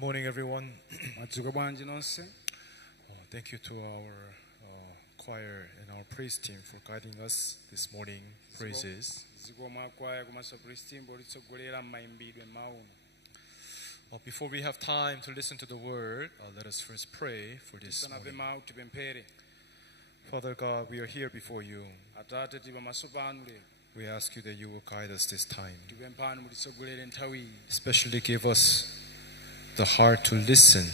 morning, everyone. Madzuka bwanji nonse. Thank you to our choir and our praise team for guiding us this morning. Praises. Zikoma kwaya kumaso praise team bolitsogolera mmayimbidwe mauno. Before we have time to listen to the word, let us first pray for this Tisanave morning. mau tipemphere. Father God, we are here before you. Atate tiba maso panu lero. We ask you that you will guide us this time. Tipemphani mulitsogolere nthawi iyi. Especially give us the heart to listen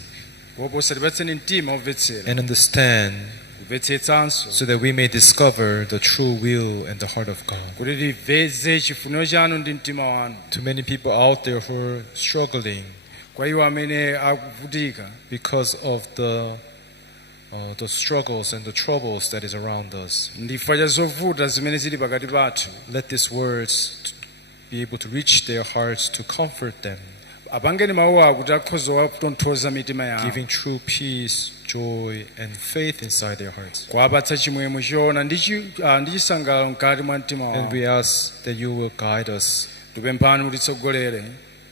Woposa tipatseni mtima omvetsera. and understand Kumvetsetsanso. so that we may discover the true will and the heart of God. Kuti tipeze chifuniro chanu ndi mtima wanu. To many people out there who are struggling Kwa iwo amene akuvutika because of the struggles and the troubles that is around us. ndifa cha zovuta zimene zili pakati pathu. Let these words be able to reach their hearts to comfort them, Apangeni mawu ako kuti akhoza kutonthoza mitima yawo. giving true peace, joy, and faith inside their hearts. Kuwapatsa chimwemwe choona ndi chisangalalo mkati mwa mtima And wawo. we ask that you will guide us, Tipemphani mulitsogolere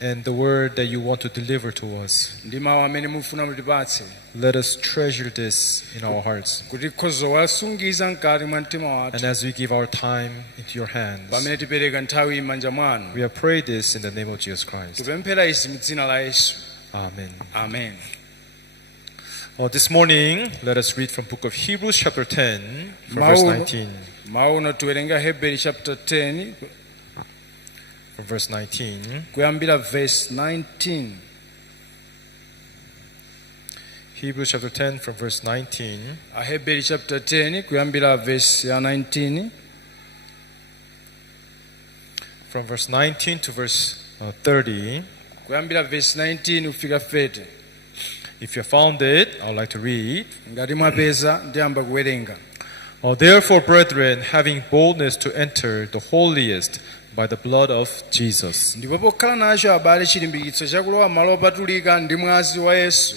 and the word that you want to deliver to us, ndi mawu amene mufuna mutipatse let us treasure this in our hearts. kuti tikhoza kuwasungiza mkati mwa mtima And wathu as we give our time into your hands, pamene tipereka nthawi m'manja mwanu. we have prayed this in the name of Jesus Christ. Tipemphera izi m'dzina la Yesu. Amen. Amen. This morning, let us read from book of Hebrews chapter 10, from verse 19. Mawu uno tiwerenga Hebrew chapter 10 From verse 19. kuyambira verse 19. Hebrews chapter 10 from verse 19. Hebrew chapter 10 kuyambira verse ya 19. From verse 19 to verse 30. Kuyambira verse 19 kufika 30. If you found it, I would like to read. Ngati mwapeza ndiyamba kuwerenga. Therefore, brethren, having boldness to enter the holiest by the blood of Jesus, Ndipo pokhala nacho abale chilimbikitso chakulowa malo opatulika ndi mwazi wa Yesu,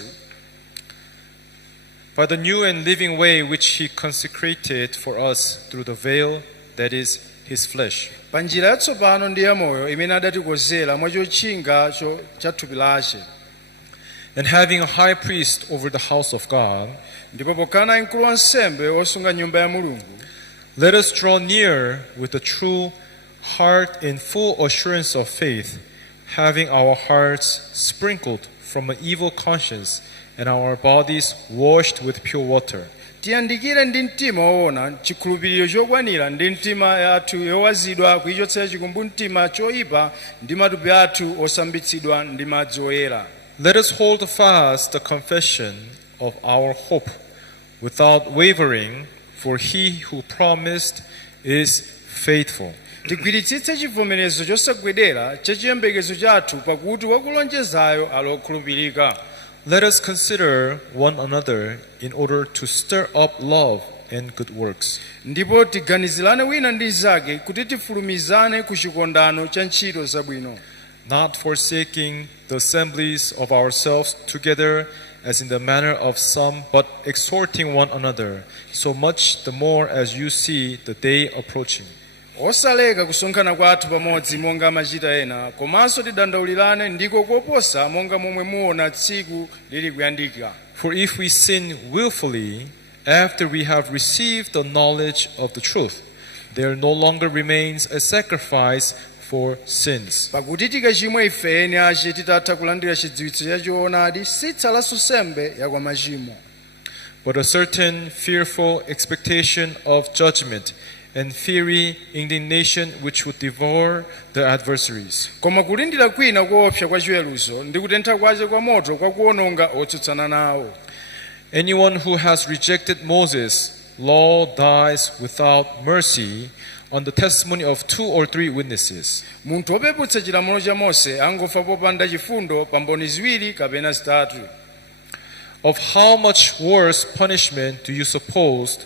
by the new and living way which he consecrated for us through the veil, that is, his flesh, pa njira yatsopano ndi yamoyo imene adatikonzera mwa chotchinga cha thupi lace. and having a high priest over the house of God, Ndipo pokhala naye mkulu wa nsembe osunga nyumba ya Mulungu, let us draw near with a true heart in full assurance of faith, having our hearts sprinkled from an evil conscience and our bodies washed with pure water. tiyandikire ndi mtima woona chikhulupiriro chokwanira ndi mtima yathu yowazidwa kuichotsera chikumbumtima choyipa ndi matupi athu osambitsidwa ndi madzi oyera. Let us hold fast the confession of our hope without wavering, for he who promised is faithful. Tigwiritsitse chivomerezo chosagwedera cha chiyembekezo chathu pakuti wakulonjezayo ali okhulupirika. Let us consider one another in order to stir up love and good works, Ndipo tiganizirane wina ndi nzake kuti tifulumizane ku chikondano cha ntchito zabwino. not forsaking the assemblies of ourselves together as in the manner of some, but exhorting one another, so much the more as you see the day approaching. Osaleka kusonkhana kwathu pamodzi monga amachita ena, komanso tidandaulirane ndiko koposa monga momwe muona tsiku lili kuyandika. For if we sin willfully after we have received the knowledge of the truth, there no longer remains a sacrifice for sins, Pakuti tikachimwa ife eni ace titatha kulandira chidziwitso cha choonadi, sitsalanso nsembe ya kwa machimo, but a certain fearful expectation of judgment and fiery indignation which would devour the adversaries. koma kulindira kwina koopsa kwa chiweruzo ndi kutentha kwace kwa moto kwa kuwononga otsutsana nawo. Anyone who has rejected Moses' law dies without mercy on the testimony of 2 or 3 witnesses. Munthu wopeputsa chilamulo cha Mose angofa popanda chifundo pa mboni ziwiri kapena zitatu. Of how much worse punishment do you suppose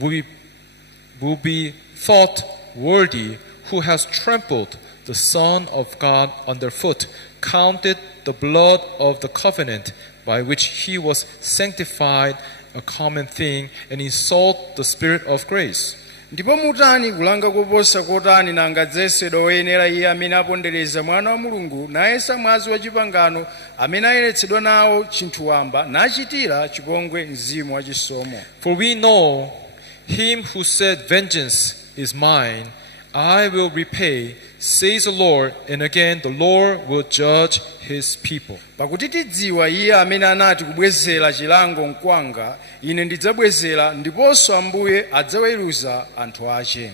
will be thought worthy who has trampled the Son of God underfoot, counted the blood of the covenant by which he was sanctified a common thing, and insult the Spirit of grace? ndipo mutani kulanga koposa kotani nanga dzesedwa woyenera iye amene apondereza mwana wa mulungu nayesa mwazi wa chipangano amene ayeretsedwa nawo chinthu wamba nachitira chipongwe mzimu wachisomo. For we know him who said, "Vengeance is mine, I will repay," says the Lord, and again the Lord will judge his people. Pakuti tidziwa iye amene anati kubwezera chilango nkwanga, ine ndidzabwezera, ndiponso Ambuye adzaweruza anthu ake.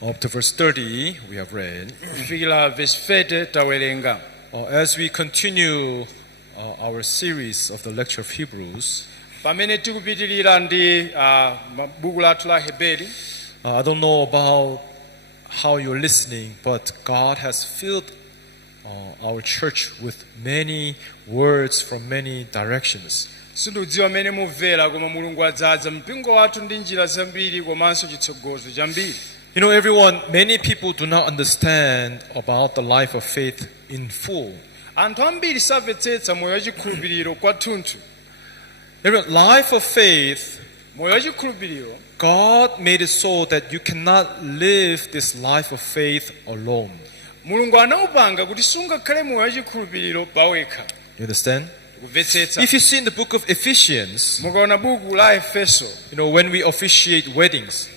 Up to verse 30 we have read. Kufikira verse 30 tawerenga. As we continue our series of the lecture of Hebrews, pamene tikupitirira ndi buku lathu la Heberi, I don't know about how you're listening, but God has filled our church with many words from many directions. sindidziwa mene mumvera koma Mulungu adzaza mpingo wathu ndi njira zambiri komanso chitsogozo chambiri. You know, everyone, many people do not understand about the life of faith in full. Anthu ambiri samvetsetsa moyo wachikhulupiriro kwathunthu. Everyone, life of faith, Moyo wachikhulupiriro, God made it so that you cannot live this life of faith alone. Mulungu anaupanga kuti sungakhale moyo wachikhulupiriro pawekha. You understand? Kumvetsetsa. If you see in the book of Ephesians, Mukaona buku la Efeso, you know, when we officiate weddings,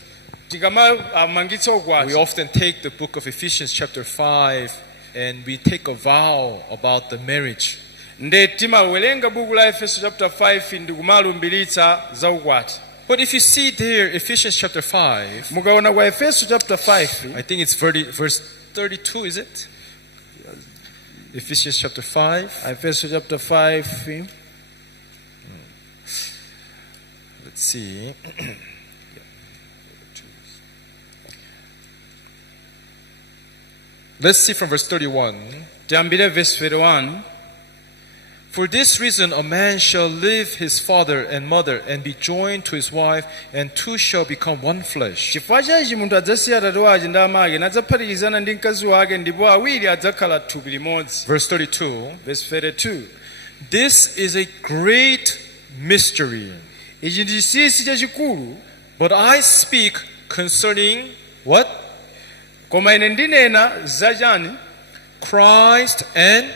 tikamamangitsa we ukwati, often take the book of Ephesians chapter 5 and we take a vow about the marriage. nde timawerenga buku la Efeso chapter 5 ndi kumalumbiritsa za ukwati. But if you see there, Ephesians chapter 5, Mukaona kwa Efeso chapter 5, I think it's verse 32, is it? Ephesians chapter 5. Efeso chapter 5, Let's see. Let's see from verse 31. tiyambire verse 31. For this reason a man shall leave his father and mother and be joined to his wife, and two shall become one flesh. Chifukwa chachi munthu adzasiya atate wake ndi amake nadzaphatikizana ndi mkazi wake ndipo awiri adzakhala thupi limodzi. Verse 32. Verse 32. This is a great mystery, Ichi ndi chinsinsi chachikulu, but I speak concerning what? koma ine ndinena zachani? Christ and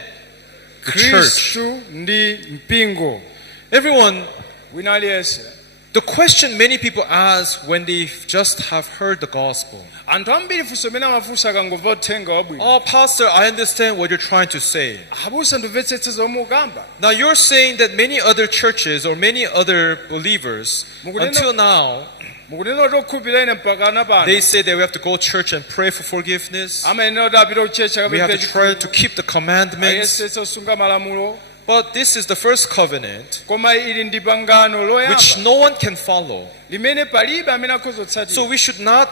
the church. Khristu ndi mpingo. Everyone, Wina aliyense. the question many people ask when they just have heard the gospel. Anthu ambiri funso mene amafunsa akangomva uthenga wabwino. Oh, Pastor, I understand what you're trying to say. Abusa ndimvetsetsa zomwe ukamba. Now you're saying that many other churches or many other believers, until now, Mukunena kuti okhulupirira ine mpaka anapano. they say that we have to go to church and pray for forgiveness. Amayenera kuti apite kuchecha We have to kapita try to keep the commandments. ayesetsa kusunga malamulo. But this is the first covenant Koma ili ndi pangano which loyamba no one can follow. limene palibe amene akhoza So kutsatira. we should not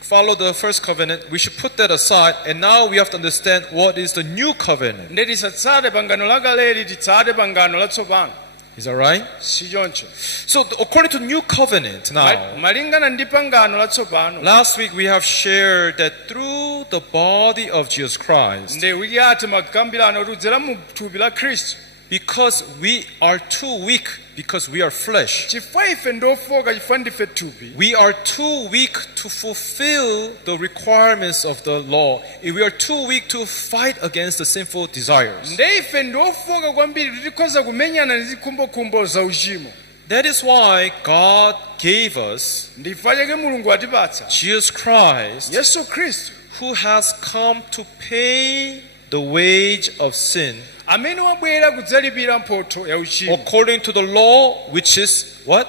follow the first covenant. We should put that aside. And now we have to understand what is the new covenant. Nde tisatsate pangano lakaleli titsate pangano latsopano. Is that right? Si choncho. So according to new covenant now, Malingana ndi pangano latsopano. last week we have shared that through the body of Jesus Christ, Nde wiki yathu makambirano kuti kudzera mu thupi la Khristu. because we are too weak, because we are flesh, Chifukwa ife ndofoka chifukwa ndife thupi. we are too weak to fulfill the requirements of the law. We are too weak to fight against the sinful desires. Nde ife ndofoka kwambiri kuti tikhoza kumenyana ndi zikhumbokhumbo za uchimo. That is why God gave us Ndifa chake Mulungu atipatsa Jesus Christ, Yesu Khristu who has come to pay the wage of sin amene wabwera kudzalipira mphotho ya uchimo. according to the law, which is what?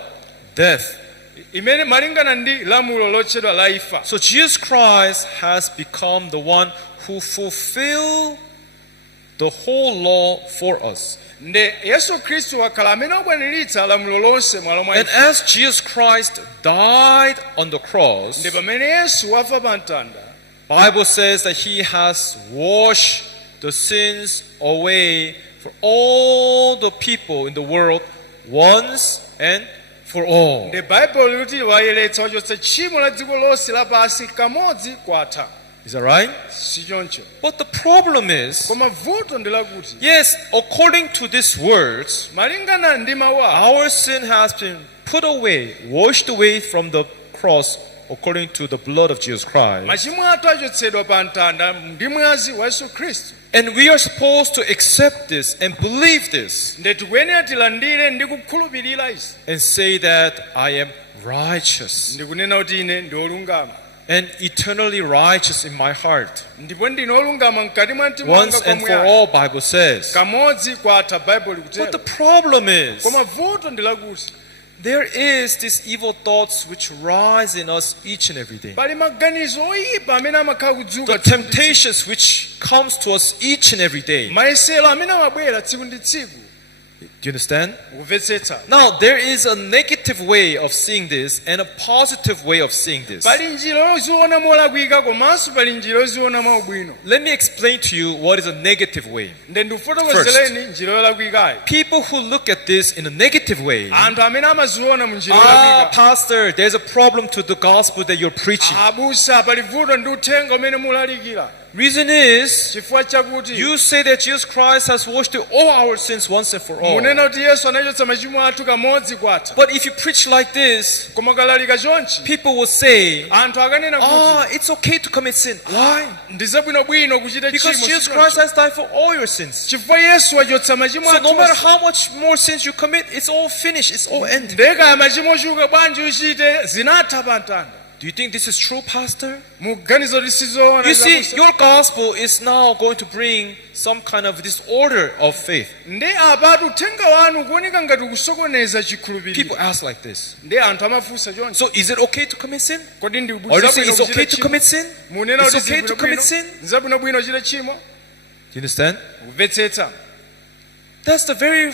Death. Imene malingana ndi lamulo lotchedwa la imfa. So Jesus Christ has become the one who fulfilled the whole law for us. Nde Yesu Khristu wakhala amene wakwaniritsa lamulo lonse mwalo mwa And imfa. as Jesus Christ died on the cross, Nde pamene Yesu wafa pa mtanda, Bible says that he has washed the sins away for all the people in the world once and for all. nde Bible likuti wayeretsa wachotsa tchimo la dziko lonse lapansi kamodzi kwatha. Is that right? si choncho. But the problem is, Koma vuto ndi lakuti yes, according to these words, malingana ndi mawa our sin has been put away, washed away from the cross according to the blood of Jesus Christ. machimo athu achotsedwa pa mtanda ndi mwazi wa Yesu Khristu. And we are supposed to accept this and believe this Nde tikuyenera tilandire ndi kukhulupirira izi. and say that I am righteous Ndikunena kuti ine ndi olungama. and eternally righteous in my heart. Ndipo ndine olungama mkati mwa mtima Once wanga and for kwamuyaya. all, Bible says. Kamodzi kwatha Bible But likutero. the problem is, Koma vuto ndi lakuti there is these evil thoughts which rise in us each and every day. pali maganizo oyipa amene amakhala kudzuka The tsiku ndi tsiku. temptations which comes to us each and every day. mayesero amene amabwera tsiku ndi tsiku. Do you understand? Kumvetsetsa. Now, there is a negative way of seeing this and a positive way of seeing this. Pali njira yoziona molakwika komanso pali njira yoziona maubwino. Let me explain to you what is a negative way. Nde ndifotokozereni njira yolakwikayo. People who look at this in a negative way, Anthu amene amaziona mu njira yolakwika. Pastor, there's a problem to the gospel that you're preaching. Abusa pali vuto ndi uthenga umene mulalikira. Reason is, Chifukwa chakuti you say that Jesus Christ has washed all our sins once and for all. munena kuti Yesu anachotsa machimo athu kamodzi kwatha. But if you preach like this, Koma kalalika chonchi people will say, anthu akanena kuti it's okay to commit sin. Why? ndizabwinobwino kuchita Because chimo. Jesus Christ has died for all your sins. Chifukwa Yesu achotsa machimo So no matter athu. how much more sins you commit, it's all finished. It's all ended. Ndeka machimo chuka bwanji uchite zinatha pa mtanda. Do you think this is true, Pastor? Muganizo lisizoona. You see, your gospel is now going to bring some kind of disorder of faith. Nde apatu uthenga wanu kuoneka ngati kusokoneza People chikhulupiriro. ask like this. Nde anthu amafunsa chonchi. So is it okay to commit sin? Kodi ndi Or you say it's okay to commit sin? Munena It's kuti okay to commit sin? nzabwinobwino uchite chimo. Do you understand? Kumvetsetsa. That's the very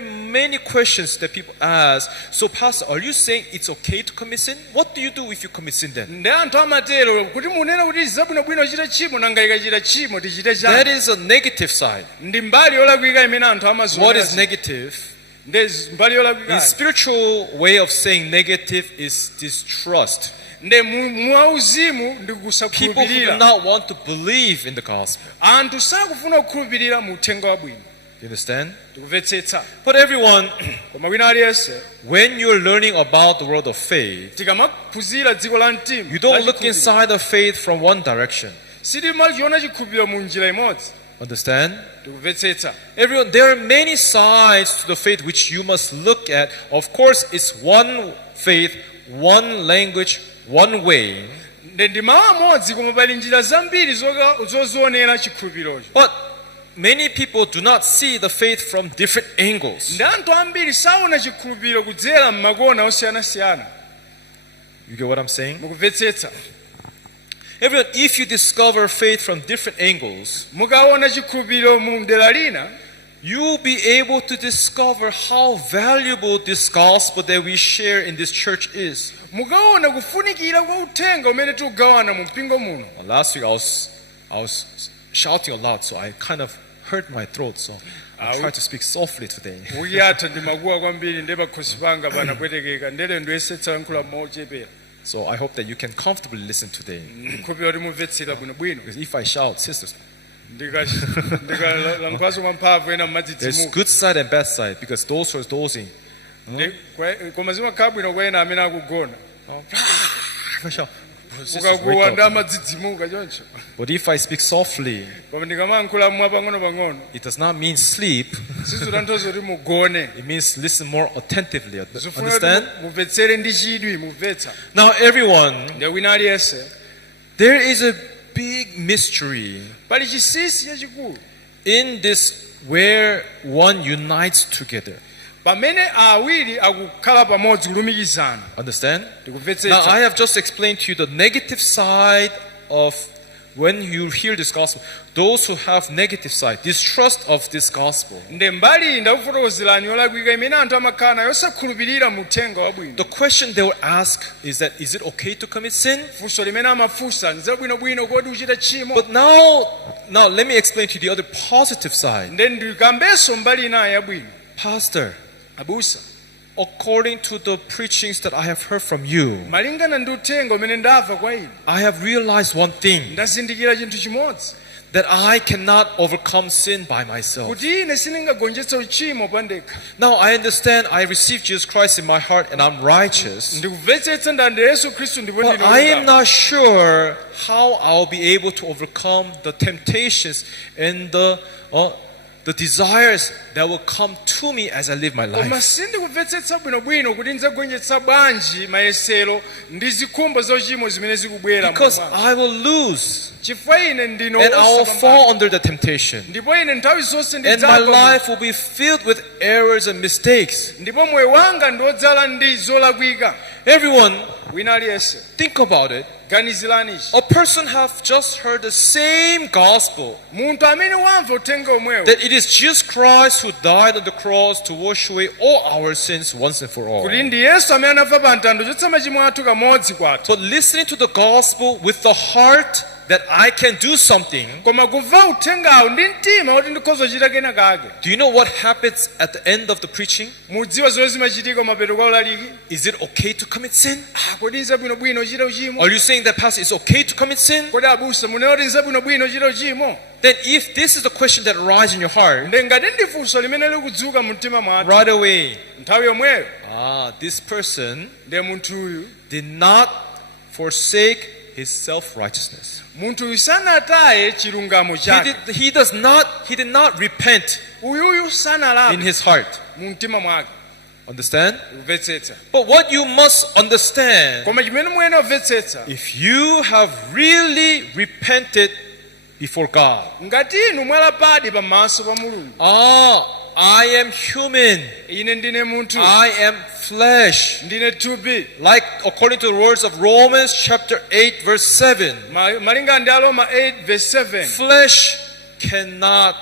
many questions that people ask. So, Pastor, are you saying it's okay to commit sin? What do you do if you commit sin then? Nde anthu amatero kuti munena kuti zabwinobwino uchite chimo nanga ikachita chimo tichite That chani. is a negative side. Ndi mbali yolakwika imene anthu amaziona. What is negative? Nde mbali The yolakwika. spiritual way of saying negative is distrust. Nde muauzimu ndi People who do kusakhulupirira. not want to believe in the gospel. Anthu sakufuna kukhulupirira mu uthenga wabwino. You understand? Tikumvetsetsa. But everyone, Koma wina aliyense when you're learning about the world of faith, tikamaphunzira dziko la mtima. you don't look inside of faith from one direction. Sitimachiona chikhulupiriro mu njira imodzi. Understand? Tikumvetsetsa. Everyone, there are many sides to the faith which you must look at. Of course, it's one faith, one language, one way. Nde ndi mawu amodzi koma pali njira zambiri zozionera chikhulupirocho. But many people do not see the faith from different angles. Ndi anthu ambiri saona chikhulupiriro kudzera m'makono osiyanasiyana. You get what I'm saying? Mukumvetsetsa. Everyone, if you discover faith from different angles, Mukaona chikhulupiriro mu dera lina, you'll be able to discover how valuable this gospel that we share in this church is. mukaona kufunikira kwa uthenga umene tikugawana mu mpingo muno. Well, last week I was shouting a lot, so I kind of hurt my throat. So I try to speak softly today. Uyatha ndimakuwa kwambiri ndi pakhosi panga panapwetekeka ndele ndiyesetsa lankhula mochepera. So I hope that you can comfortably listen today. Ndikhulupirira kuti mumvetsera bwinobwino. Because if I shout, sisters, ndikalankhulaso mwamphamvu ena there's mmadzidzimuka. good side and bad side. Because those who are dozing, Koma zimakhala bwino kwa ena amene akugona. sisters, Ukakuwa wake ndi up. amadzidzimuka choncho. But if I speak softly, Koma ndikamayankhula mwapang'ono-pang'ono, it does not mean sleep. sizitanthauza kuti mugone. It means listen more attentively. Zifuna Understand? kuti mumvetsere ndi chidwi, mumvetsa. Now, everyone, Ndi wina aliyense. there is a big mystery Pali chinsinsi chachikulu. in this where one unites together. Pamene awiri akukhala pamodzi kulumikizana. Understand? Now, I Tikumvetsetsa. have just explained to you the negative side of when you hear this gospel. Those who have negative side, distrust of this gospel. Nde mbali ndakufotokozerani yolakwika imene anthu amakhala nayo osakhulupirira mu uthenga wabwino. The question they will ask is that, is it okay to commit sin? Funso limene amafunsa nzabwinobwino kodi uchita tchimo. But now let me explain to you the other positive side. Nde ndikambenso mbali inayi yabwino. Pastor, Abusa, according to the preachings that I have heard from you, malingana ndi uthenga umene ndamva kwa inu I have realized one thing, ndazindikira chinthu chimodzi that I cannot overcome sin by myself. kuti ine sindingagonjetse uchimo pandekha. Now I understand I received Jesus Christ in my heart and I'm righteous, Ndikumvetsetsa ndalandira Yesu Khristu ndipo but ndine I am wolungama. not sure how I'll be able to overcome the temptations and the desires that will come to me as I live my Koma life. sindikumvetsetsa bwinobwino kuti ndidzagonjetsa bwanji mayesero ndi zikhumbo zochimo zimene zikubwera Because mwa. I will lose Chifukwa ine ndino and I will osapambana. fall under the temptation. Ndipo ine nthawi zonse And my ndidzagwa life will be filled with errors and mistakes. ndipo moyo wanga ndiodzala ndi zolakwika. Everyone, Wina aliyense think about it. ganizirani ichi. A person have just heard the same gospel, Munthu amene wamva uthenga omwewo that it is Jesus Christ who died on the cross to wash away all our sins once and for all. kuti ndi Yesu amene anafa pa mtanda kuchotsa machimo athu kamodzi kwathu. But listening to the gospel with the heart that I can do something, Koma kumva uthengawo ndi mtima kuti ndikhoza kuchita kena kake. do you know what happens at the end of the preaching? Mudziwa zomwe zimachitika mapeto kwa ulaliki? Is it okay to commit sin? Kodi nzabwinobwino uchita uchimo? Are you saying that, Pastor, it's okay to commit sin? Kodi abusa munena kuti nzabwinobwino uchita uchimo? Then if this is the question that arises in your heart, Nde ngati ndi funso limene likudzuka mu mtima mwathu right away, nthawi yomweyo this person ndiye munthuyu did not forsake his self-righteousness. munthuyu sanataye chilungamo chake. He did not repent Uyuyu in sanalape his heart. mu mtima mwake. Understand? Kumvetsetsa. But what you must understand, Koma chimene muyenera kumvetsetsa, if you have really repented before God, ngati inu mwalapadi pamaso pa Mulungu, I am human, ine ndine munthu, I am flesh, ndine thupi, like according to the words of Romans chapter 8 verse 7, malingana ndi Aroma 8:7, flesh cannot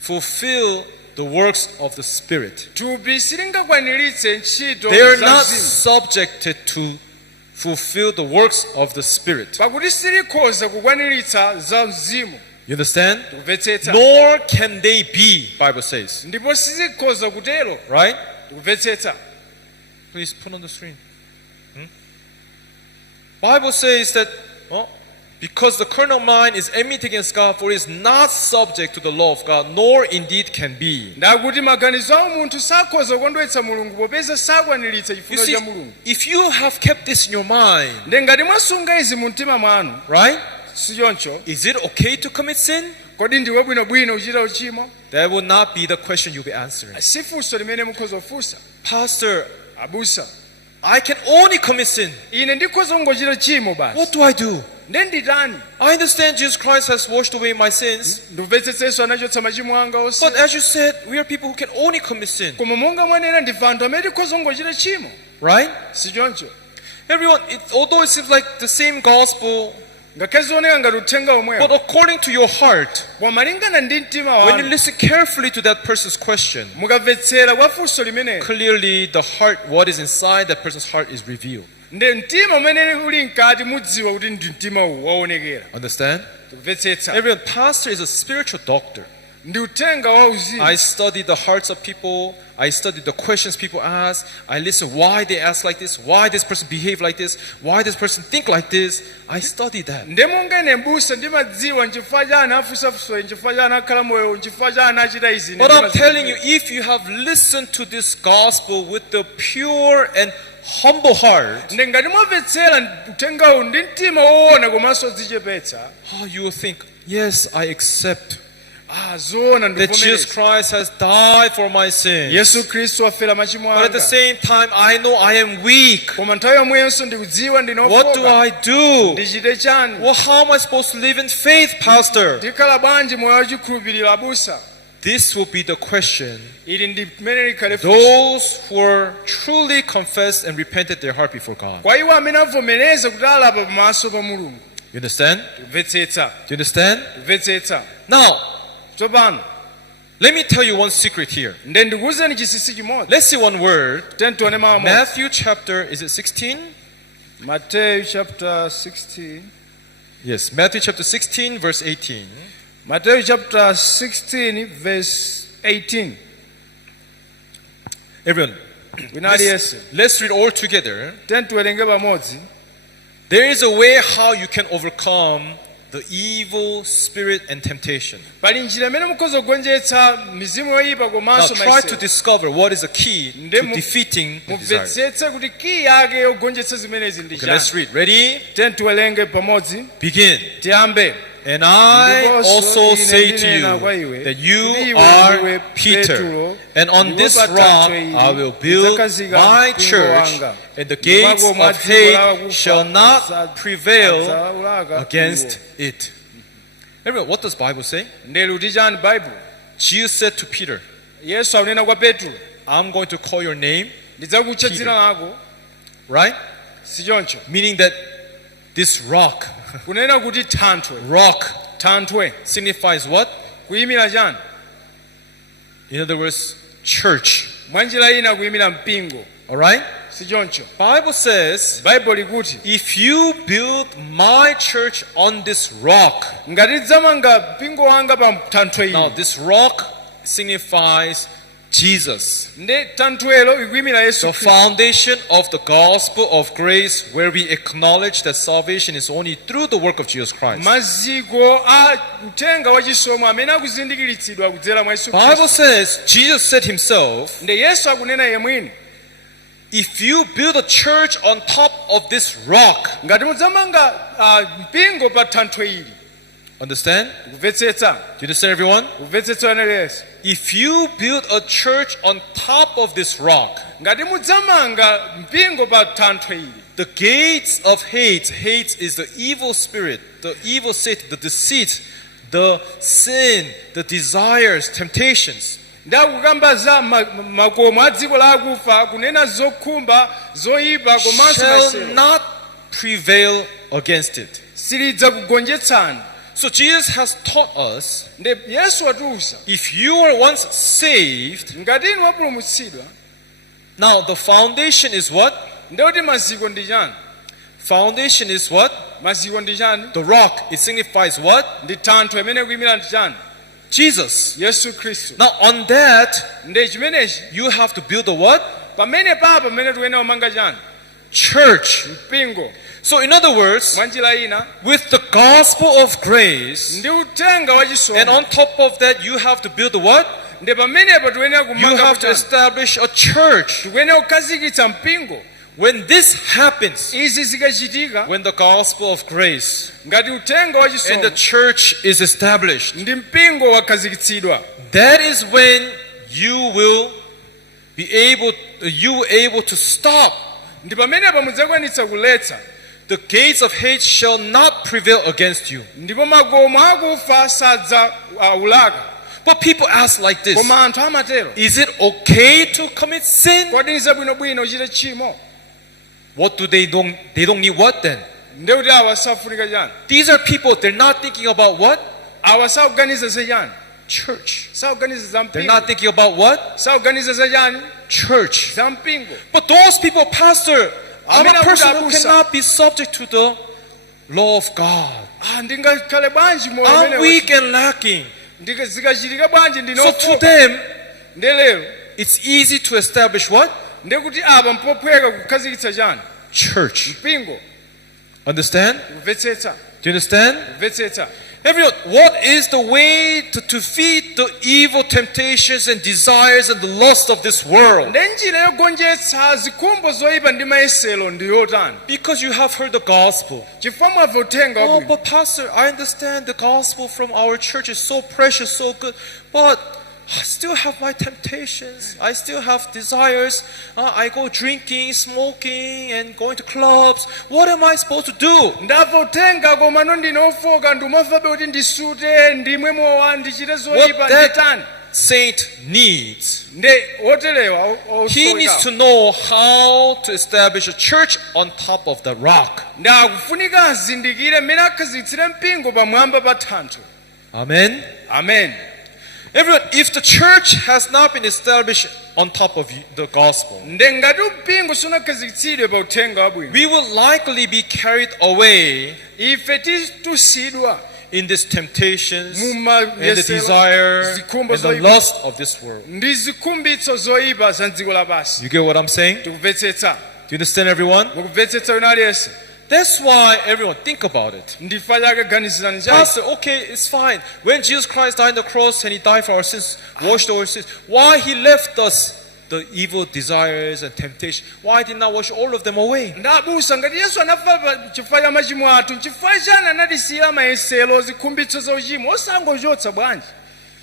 fulfill the works of the Spirit. thupi silingakwaniritse ntchito They are za not mzimu. subjected to fulfill the works of the Spirit. Pakuti silikhoza kukwaniritsa za mzimu. You understand? Kumvetsetsa. Nor can they be, Bible says. Ndipo sizikhoza kutero. Right? Kumvetsetsa. Please put on the screen. Bible says that because the carnal mind is enmity against God, for it is not subject to the law of God, nor indeed can be. Ndakuti maganizo a munthu sakhoza kukondweretsa Mulungu popeza sakwaniritsa You chifuniro see, cha Mulungu. if you have kept this in your mind, Nde ngati mwasunga izi mu mtima mwanu, right? si choncho, Is it okay to commit sin? kodi ndiwe bwinobwino uchita uchimo? That will not be the question you'll be answering. Si funso limene mukhoza kufunsa. Pastor, Abusa, I can only commit sin. ine ndikhoza kungochita chimo basi. What do I do? Nde nditani? I understand Jesus Christ has washed away my sins. Ndimvetsetsa Yesu anachotsa machimo anga onse. But as you said, we are people who can only commit sin. Koma monga mwanena ndife anthu amene tikhoza kungochita chimo. Right? Si choncho. Everyone, although it seems like the same gospel, Ngakhale zioneka ngati uthenga but omwewo. according to your heart, Malingana ndi mtima when you wanu, listen carefully to that person's question, mukamvetsera kwa funso limenelo, clearly the heart, what is inside that person's heart is revealed. nde mtima umene uli mkati mudziwa kuti ndi mtima uwu waonekera. Understand? Kumvetsetsa. Everyone, pastor is a spiritual doctor. Ndi uthenga wa uzimu. I study the hearts of people. I study the questions people ask. I listen why they ask like this, why this person behave like this, why this person think like this. I study that. Nde monga ine mbusa ndimadziwa nchifukwa chani afusafusa, nchifukwa chani akhala moyo, nchifukwa chani achita izi. But I'm telling you, if you have listened to this gospel with the pure and humble heart, Nde ngati mwamvetsera uthenga uwu ndi mtima woona komanso odzichepetsa, you will think, yes, I accept zoona that Jesus ndivomereza. Christ has died for my sins. Yesu Khristu wafera machimo But at the anga. same time, I know I am weak. Koma nthawi yomwenso ndikudziwa What do ndinofoka. I do? Ndichite chani? Well, how am I supposed to live in faith, Pastor? Ndikhala bwanji moyo wachikhulupiriro abusa? This will be the question. Ili ndi mmene likhale funso. Those who are truly confessed and repented their heart before God. Kwa iwo amene avomereza kuti alapa pamaso pa Mulungu. You understand? Kumvetsetsa. Do you understand? Kumvetsetsa. Now, Tsopano, let me tell you one secret here. nde ndikuwuzeni chinsinsi chimodzi. Let's see one word. Tione mawu. Matthew chapter, is it 16? Matthew chapter 16. Yes, Matthew chapter 16, verse 18. Matthew chapter 16 verse 18. Everyone, wina aliyense let's read all together. tiwerenge pamodzi. There is a way how you can overcome the evil spirit and temptation. Pali njira imene mukhoza kugonjetsa mizimu yoyipa Now komanso try to mayesero. discover what is the key to Ndemu- defeating the desire. mumvetsetse kuti kii yake yogonjetsa zimenezi ndi Okay, let's chani. read. Ready? tiwerenge pamodzi Begin. tiyambe. And I Ndiponso also ine say to ndinena kwa you iwe, that you kuti iwe are ndiwe Peter, Petro, and on ndipo this pa rock thanthwe ili I will build ndidzakazika my mpingo church, wanga. and the Ndipo gates mwa of dziko la hate kufa shall not prevail sadzawulaka against iwo. it. Everyone, what does Bible say? Ndelu kuti chani Bible? Jesus said to Peter, Yesu akunena kwa Petro, I'm going to call your name, ndidzakutcha Peter. dzina lako, right? si choncho. Meaning that this rock Kunena kuti thanthwe. Thanthwe signifies what? kuyimira chani? In other words, church. Mwa njira ina kuyimira mpingo, All right? si choncho. Bible says, Bible likuti if you build my church on this rock, ngati ndidzamanga mpingo wanga pa thanthwe now ili. this rock signifies Jesus, Ndi thanthwelo ikuyimira Yesu the Khristu. foundation of the gospel of grace, where we acknowledge that salvation is only through the work of Jesus Christ. maziko a uthenga wachisomo amene akuzindikiritsidwa kudzera mwa Yesu Bible Khristu. says, Jesus said himself, Ndi Yesu akunena iye mwini, if you build a church on top of this rock, ngati mudzamanga mpingo pa thanthwe ili. understand? Kumvetsetsa, Do you understand, everyone? kumvetsetsa wanele Yesu. If you build a church on top of this rock, Ngati mudzamanga mpingo pa thanthwe ili. the gates of hate is the evil spirit, the evil Satan, the deceit, the sin, the desires, temptations. Ndakukamba za makomo a dziko la akufa kunena zokhumba zoyipa komanso Shall mayesero. not prevail against it. Silidza kugonjetsani. So Jesus has taught us, Ndi Yesu watiuza, if you were once saved, ngati inu wapulumutsidwa, now the foundation is what? ndikuti maziko ndi chani? Foundation is what? Maziko ndi chani? The rock. It signifies what? Ndi thanthwe imene kuyimira ndi chani? Jesus. Yesu Khristu. Now on that, Ndi chimenechi you have to build a what? pamene papa pamene tikuyenera kumanga chani? Church. Mpingo. So in other words, Mwa njira ina with the gospel of grace, ndi uthenga and wachisomo. on top of that, you have to build a what? Ndi pamenepo tikuyenera You kumanga have to chani? establish a church. Tikuyenera kukhazikitsa mpingo. When this happens, Izi zikachitika when the gospel of grace ngati uthenga and the wachisomo church is established, ndi mpingo wakhazikitsidwa, that is when you will be able to stop. ndi pamenepo mudzakwanitsa kuletsa, The gates of hate shall not prevail against you. ndipo makomo akufa sadzaulaka. But people ask like this, Koma anthu amatero, is it okay to commit sin? kodi ni zabwinobwino uchite tchimo? What do they don't need what then? Ndekuti awa safunika chani? These are people, they're not thinking about what? Awa sakuganiza za chani? Church. Sakuganiza za They're mpingo. not thinking about what? Sakuganiza za chani? Church. Za mpingo. But those people, Pastor, I'm a Amene person who akuti abusa. cannot be subject to the law of God. Ndingakhale bwanji moyo I'm umene weak and lacking. zikachitika bwanji So to ndinofoka. them, Ndelero it's easy to establish what? ndekuti apa mpophweka kukhazikitsa chani? Church. Mpingo. Understand? Kumvetsetsa, Do you understand? kumvetsetsa. Everyone, what is the way to defeat the evil temptations and desires and the lust of this world? Ndi njira yogonjetsa zikhumbo zoyipa ndi mayesero ndi yotani? Because you have heard the gospel. Chifukwa mwamva uthenga Oh, wabwino. but Pastor, I understand the gospel from our church is so precious, so good, but I still have my temptations. I still have desires. I go drinking, smoking, and going to clubs. What am I supposed to do? Ndamva uthenga koma ndinofoka ndimamvabe kuti ndisute ndimwe mowa ndichite zoyipa What that- nditani? Saint needs. Nde otelewa He needs to know how to establish a church on top of the rock. ndakufunika azindikire mmene akhazikitsire mpingo pamwamba pa thanthwe. Amen. Amen. Everyone, if the church has not been established on top of the gospel, Nde ngati mpingo sunakhazikitsidwe pa uthenga wabwino, we will likely be carried away ife titusidwa in these temptations Muma and the yesero, desire zikhumbo and the zoiba. lust of this world. ndi zikumbitso zoyipa za dziko lapansi. You get what I'm saying? Tikumvetsetsa. Do you understand, everyone? Mukumvetsetsa wina aliyense. That's why everyone think about it. Ndifa chake ganizirani chake. Pastor, okay, it's fine. When Jesus Christ died on the cross and he died for our sins, washed our sins, why he left us the evil desires and temptation? Why did not wash all of them away? Ndabusa ngati Yesu anafa chifukwa cha machimo athu, chifukwa chani anatisiya mayesero zikumbitso za uchimo osangochotsa bwanji?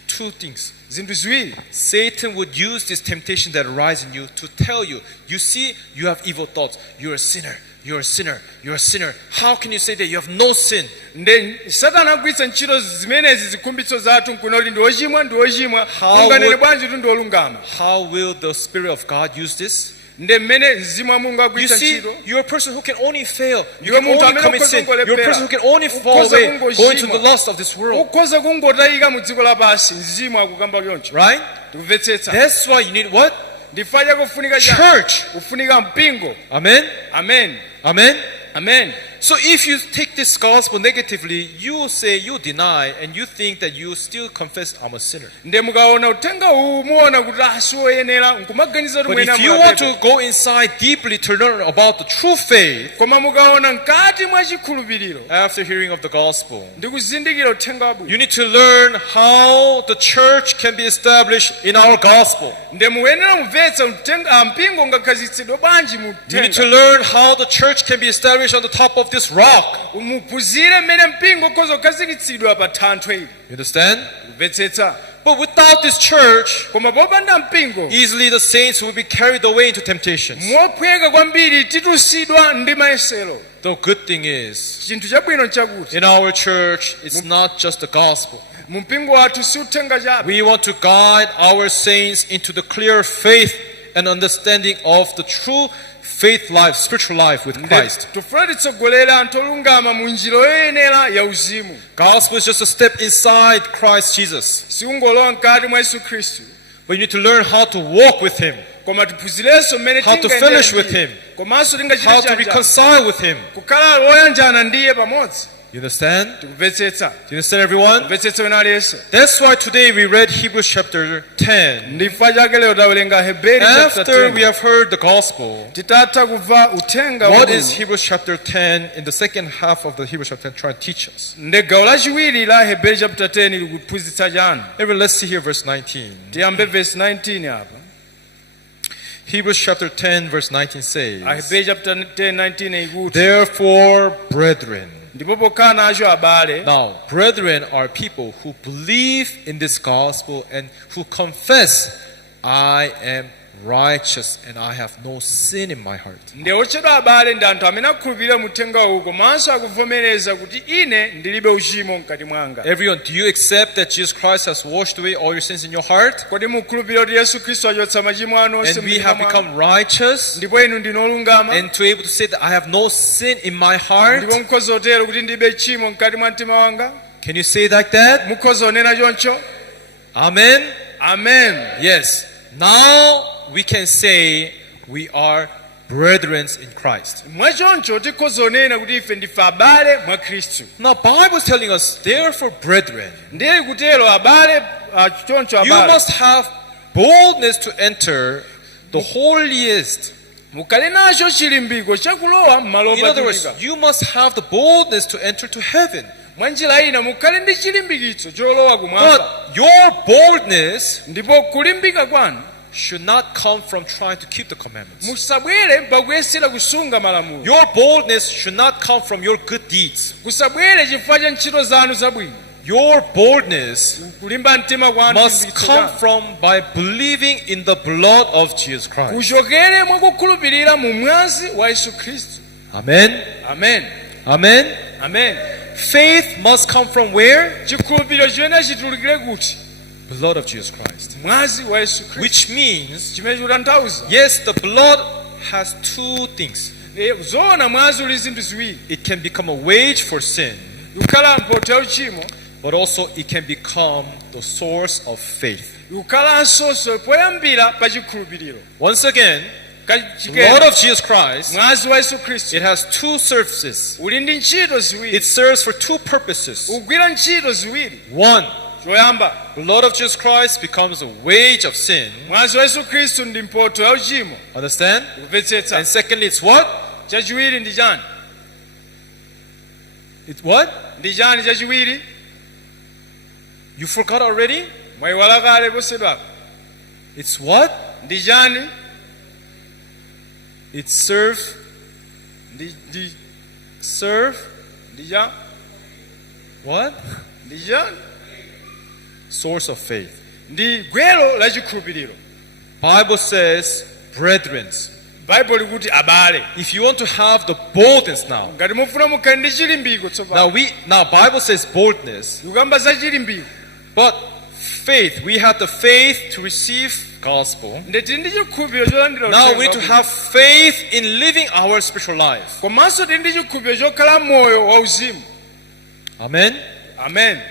Two things. Zinthu ziwiri. Satan would use this temptation that arise in you to tell you, you see, you have evil thoughts. You're a sinner. You're a sinner. You're a sinner. How can you say that you have no sin? Nde Satana agwiritsa ntchito zimenezi zikumbitso zathu nkunoti ndi ochimwa ndi ochimwa. How Unganene would- bwanji tu ndi olungama. How will the Spirit of God use this? Nde mmene mzimu wa Mulungu You agwiritsa see, ntchito. you're a person who can only fail. You You're can only muntu commit amene sin. ukhoza You're a person who can only fall ukhoza away, kungochimwa. go into the lust of this world. Ukhoza kungotayika mu dziko lapansi, mzimu akukamba choncho. Right? Tikumvetsetsa. That's why you need what? Ndifa chake kufunika cha. Church. Kufunika mpingo. Amen? Amen. Amen? Amen. So if you take this gospel negatively, you say, you deny, and you think that you still confess, I'm a sinner. Nde mukaona uthenga uwu muona kuti asiwoyenera nkumaganiza kuti But mwena if you want mwapepe. to go inside deeply to learn about the true faith, Koma mukaona mkati mwa chikhulupiriro after hearing of the gospel, ndi kuzindikira uthenga wabwino. you need to learn how the church can be established in our gospel. Nde muyenera mumvetsa mpingo ungakhazikitsidwe bwanji mu You need to uthenga. learn how the church can be established on the top of this rock. Muphunzire mmene mpingo ukhoza kukhazikitsidwa pa thanthwe ili. You understand? Kumvetsetsa. But without this church, Koma popanda mpingo, easily the saints will be carried away into temptations. mophweka kwambiri titusidwa ndi mayesero. The good thing is, Chinthu chabwino chakuti in our church, it's not just the gospel. mu mpingo wathu si uthenga chabe. We want to guide our saints into the clear faith and understanding of the true faith life, spiritual life with Christ. Tufuna titsogolera anthu olungama mu njira yoyenera ya uzimu. Gospel is just a step inside Christ Jesus. Siungolowa mkati mwa Yesu Khristu. But you need to learn how to walk with Him, Koma tiphunzirenso mmene how to tingayendere fellowship with ndiye. Him, Komanso how tingachite to chanjana. reconcile with Him. Kukhala woyanjana ndiye pamodzi. You understand? Tikumvetsetsa. Do you understand, everyone? Kumvetsetsa wina aliyense. That's why today we read Hebrews chapter 10. Ndifa chake lero tawerenga Hebrew chapter After we 10. have heard the gospel, Titatha kuva uthenga what wabwino. is Hebrews chapter 10 in the second half of the Hebrews chapter 10 trying to teach us? Nde gawo lachiwiri la Hebrew chapter 10 likuphunzitsa chani. Everyone, let's see here verse 19. Tiyambe verse 19 apa. Hebrews chapter 10 verse 19 says, Hebrew chapter 10 19 ikuti. therefore, brethren. Ndipo pokhala nacho abale. Now, brethren are people who believe in this gospel and who confess, I am righteous and I have no sin in my heart. Nde otchedwa abale ndi anthu amene akhulupirira muthenga uwu komanso akuvomereza kuti ine ndilibe uchimo mkati mwanga. Everyone, do you accept that Jesus Christ has washed away all your sins in your heart? Kodi mukhulupirira kuti Yesu Khristu achotsa machimo anu onse And we m'mtima have mwanu? become righteous Ndipo inu ndinu olungama. and to be able to say that I have no sin in my heart? Ndipo mukhoza kutero kuti ndilibe chimo mkati mwa mtima wanga. Can you say like that? Mukhoza kunena choncho. Amen? Amen. Yes. Now we can say we are brethren in Christ. Mwachoncho tikhoza kunena kuti ife ndife abale mwa Khristu. Now Bible is telling us, therefore, brethren, Ndiye kutero abale choncho you abale. must have boldness to enter the holiest. Mukhale nacho chilimbiko chakulowa m'malo In other words, opatulika. you must have the boldness to enter to heaven. Mwa njira ina mukhale ndi chilimbikitso cholowa kumwamba. But your boldness Ndipo kulimbika kwanu should not come from trying to keep the commandments. musabwere pakuyesera kusunga malamulo. Your boldness should not come from your good deeds. Kusabwere chifukwa cha ntchito zanu zabwino. Your boldness Kulimba mtima kwanu must chilimbikitso come chanu. from by believing in the blood of Jesus Christ. Kuchokere mwakukhulupirira mu mwazi wa Yesu Khristu. Amen. Amen. Amen. Amen. Faith must come from where? Chikhulupiriro chimene chitulukire kuti Blood of Jesus Christ. mwazi wa Yesu Khristu. Which means, Chimene chikutanthauza. yes, the blood has two things. Zoona mwazi uli zinthu ziwiri. It can become a wage for sin, Kukhala mphotho ya uchimo. but also it can become the source of faith. Kukhalanso poyambira pa chikhulupiriro. Once again, blood of Jesus Christ, mwazi wa Yesu Kristo it has two services. uli ndi ntchito ziwiri It serves for two purposes. ugwira ntchito ziwiri. One, choyamba blood of Jesus Christ becomes the wage of sin. mwazi wa Yesu Kristo ndi mphotho ya uchimo. Understand? kumvetsetsa. And secondly, it's what? chachiwiri ndi chani? It's what? ndi chani chachiwiri? You forgot already? mwayiwala kale posedwako. It's what? ndi chani? It serve ndi chani? what? ndi chani? Source of faith. ndi gwero la chikhulupiriro. Bible says, brethren, Bible likuti abale. if you want to have the boldness now. ngati mufuna mukhale ndi chilimbiko tsopano. Now Bible says boldness, tikukamba za chilimbiko. but faith, we have the faith to receive gospel. ndeti ndi chikhulupiriro cholandira Now uthenga we need to wabwino. have faith in living our spiritual life. komanso tili ndi chikhulupiriro chokhala moyo wauzimu. Amen. Amen.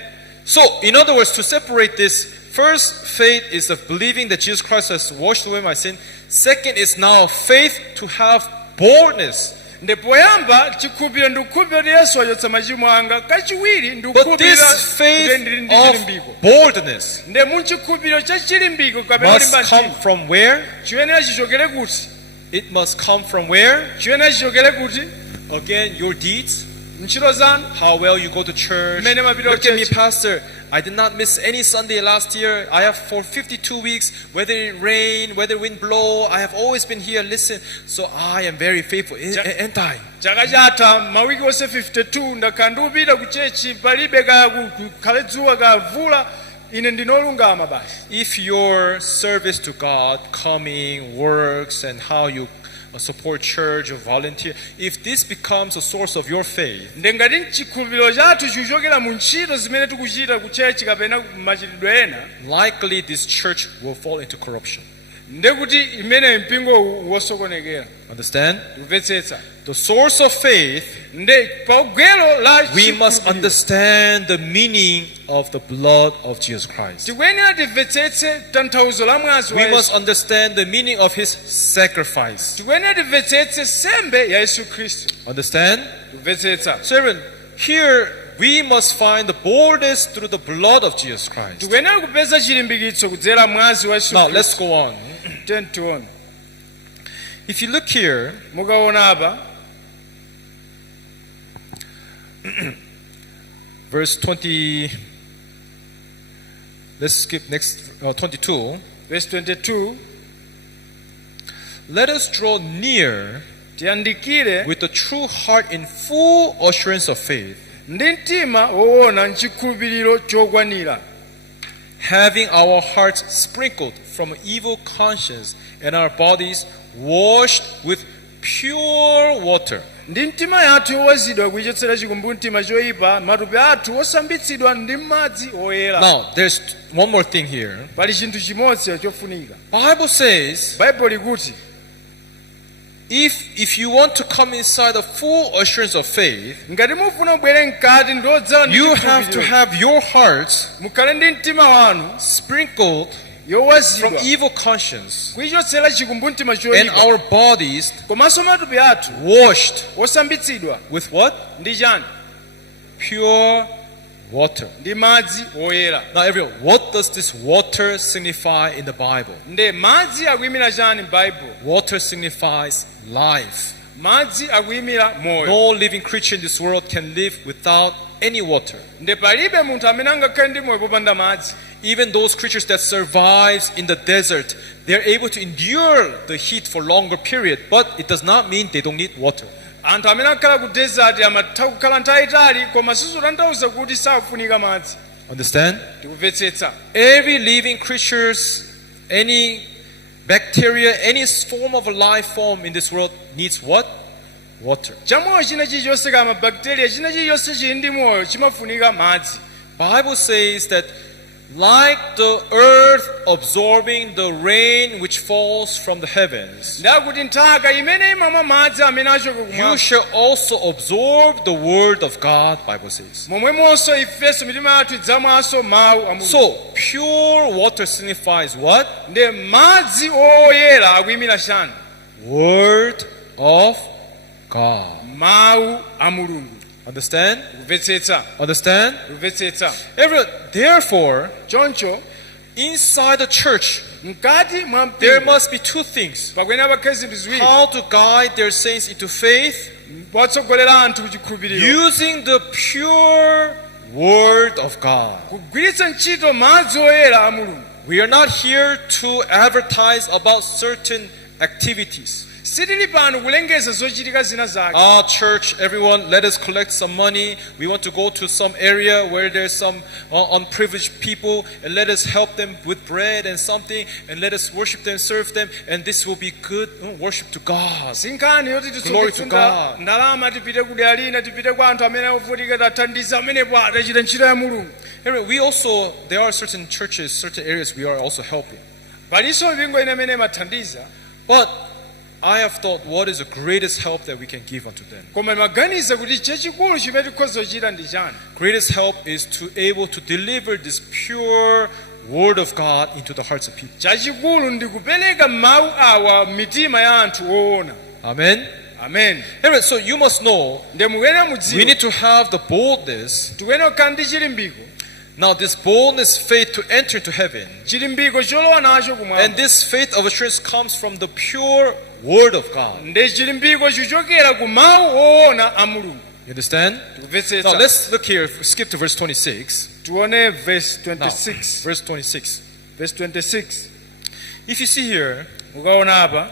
So, in other words, to separate this, first faith is of believing that Jesus Christ has washed away my sin. Second is now faith to have boldness. ndipo yamba chikhulupiriro ndi kukhulupirira kuti Yesu wachotsa machimo anga. kachiwiri ndi But kukhulupirira this faith ndili ndi of chilimbiko. boldness nde mu chikhulupiriro cha chilimbiko kapena kulimba must come mtima from where? chiyenera chichokere kuti? It must come from where? chiyenera chichokere kuti? Again, your deeds. ntchito zanu. How well you go to church. Mene mapita Look at me, church. Pastor. I did not miss any Sunday last year. I have for 52 weeks, whether it rain, whether wind blow, I have always been here. Listen, so I am very faithful. Ain't I? chaka chatha mawiki onse 52 ndakhala ndikupita ku chechi palibe kukhale dzuwa kavula ine ndinolungama basi. If your service to God, coming, works, and how you support church or volunteer, if this becomes a source of your faith, nde ngati chikhulupiriro chathu chichokera mu ntchito zimene tikuchita ku chechi kapena machitidwe ena, likely this church will fall into corruption. nde kuti imene mpingo wosokonekera. Understand? kumvetsetsa. The source of faith, nde pa gwero la we must chikhulupiriro, understand the meaning of the blood of Jesus Christ. tikuyenera timvetsetse tanthauzo la mwazi wa We must Yesu. understand the meaning of his sacrifice. tikuyenera timvetsetse sembe ya Yesu Khristu. Understand? kumvetsetsa. So everyone, here we must find the boldness through the blood of Jesus Christ. tikuyenera kupeza chilimbikitso kudzera mwazi wa Yesu Now Khristu. let's go on. tione. If you look here, mukaona apa verse 20, let's skip next 22. verse 22, Let us draw near tiyandikire with a true heart in full assurance of faith, ndi mtima woona mchikhulupiriro chokwanira, having our hearts sprinkled from an evil conscience and our bodies washed with pure water. ndi mtima yathu yowazidwa kuichotsera chikumbumtima choyipa, matupi athu osambitsidwa ndi madzi oyera. Now, there's one more thing here. pali chinthu chimodzi chofunika. Bible says, Bible likuti if you want to come inside the full assurance of faith, ngati mufuna kubwere mkati ndi odzala ndi you have to chikhulupiriro, have your hearts mukhale ndi mtima wanu sprinkled from yowazidwa evil conscience kuichotsera chikumbumtima and choyipa, our bodies komanso matupi athu washed osambitsidwa with what? ndi chani? Pure water. ndi madzi oyera. Now everyone, what does this water signify in the Bible? nde madzi akuyimira chani m'Bible? Water signifies life. madzi akuyimira moyo. No living creature in this world can live without any water. nde palibe munthu amene angakhale ndi moyo popanda madzi. Even those creatures that survives in the desert, they're able to endure the heat for longer period, but it does not mean they don't need water. anthu amene akhala ku desert amatha kukhala nthawi itali, koma sizotanthauza kuti safunika madzi. Understand? tikumvetsetsa. Every living creatures, any bacteria, any form of a life form in this world needs what? Water. chamoyo china chilichonse kama bacteria china chilichonse chili ndi moyo chimafunika madzi. Bible says that like the earth absorbing the rain which falls from the heavens, ndakuti nthaka imene imamwa madzi amene achoka you kumwamba, shall also absorb the word of God, Bible says. momwemonso ifenso mitima yathu idzamwanso mawu a Mulungu. So, pure water signifies what? nde madzi oyera akuyimira chani? word of God. mawu a mulungu. Understand? Kumvetsetsa. Understand? Kumvetsetsa. Therefore, Choncho inside the church, mkati mwa there mpingo must be two things. pakwena pakhale zinthu ziwiri How to guide their saints into faith, watsogolera anthu kuchikhulupiriro, using the pure word of God. kugwiritsa ntchito madzi oyera a mulungu. We are not here to advertise about certain activities. Sitili pano kulengeza zochitika zina zake. Church, everyone, let us collect some money. We want to go to some area where there's some unprivileged people, and let us help them with bread and something, and let us worship them, serve them, and this will be good worship to God. Sinkhani yoti Glory to God. ndalama tipite kudera lina, tipite kwa anthu amene ovutika, tathandiza amenepo atachita ntchito ya mulungu. There are certain churches, certain areas we are also helping. Palinso mipingo ine imene imathandiza, But I have thought, what is the greatest help that we can give unto them? koma maganiza kuti chachikulu chimene tikhoza kuchita ndi chani. Greatest help is to able to deliver this pure word of God into the hearts of people. Chachikulu ndi kupereka mawu awa mitima ya anthu oona. Amen. Amen. So you must know, Ndemukene we mudziwe need to have the boldness. tikuyena kukhala ndi chilimbiko. Now this boldness, faith to enter into heaven. Chilimbiko cholowa nacho And kumwamba. this faith of assurance comes from the pure word of God. Ndi chilimbiko chichokera ku mawu oona a mulungu. You understand? Now Kumvetsetsa. let's look here, skip to verse 26. Tione verse Now, 26. verse 26. Verse 26. If you see here, Ukaona apa.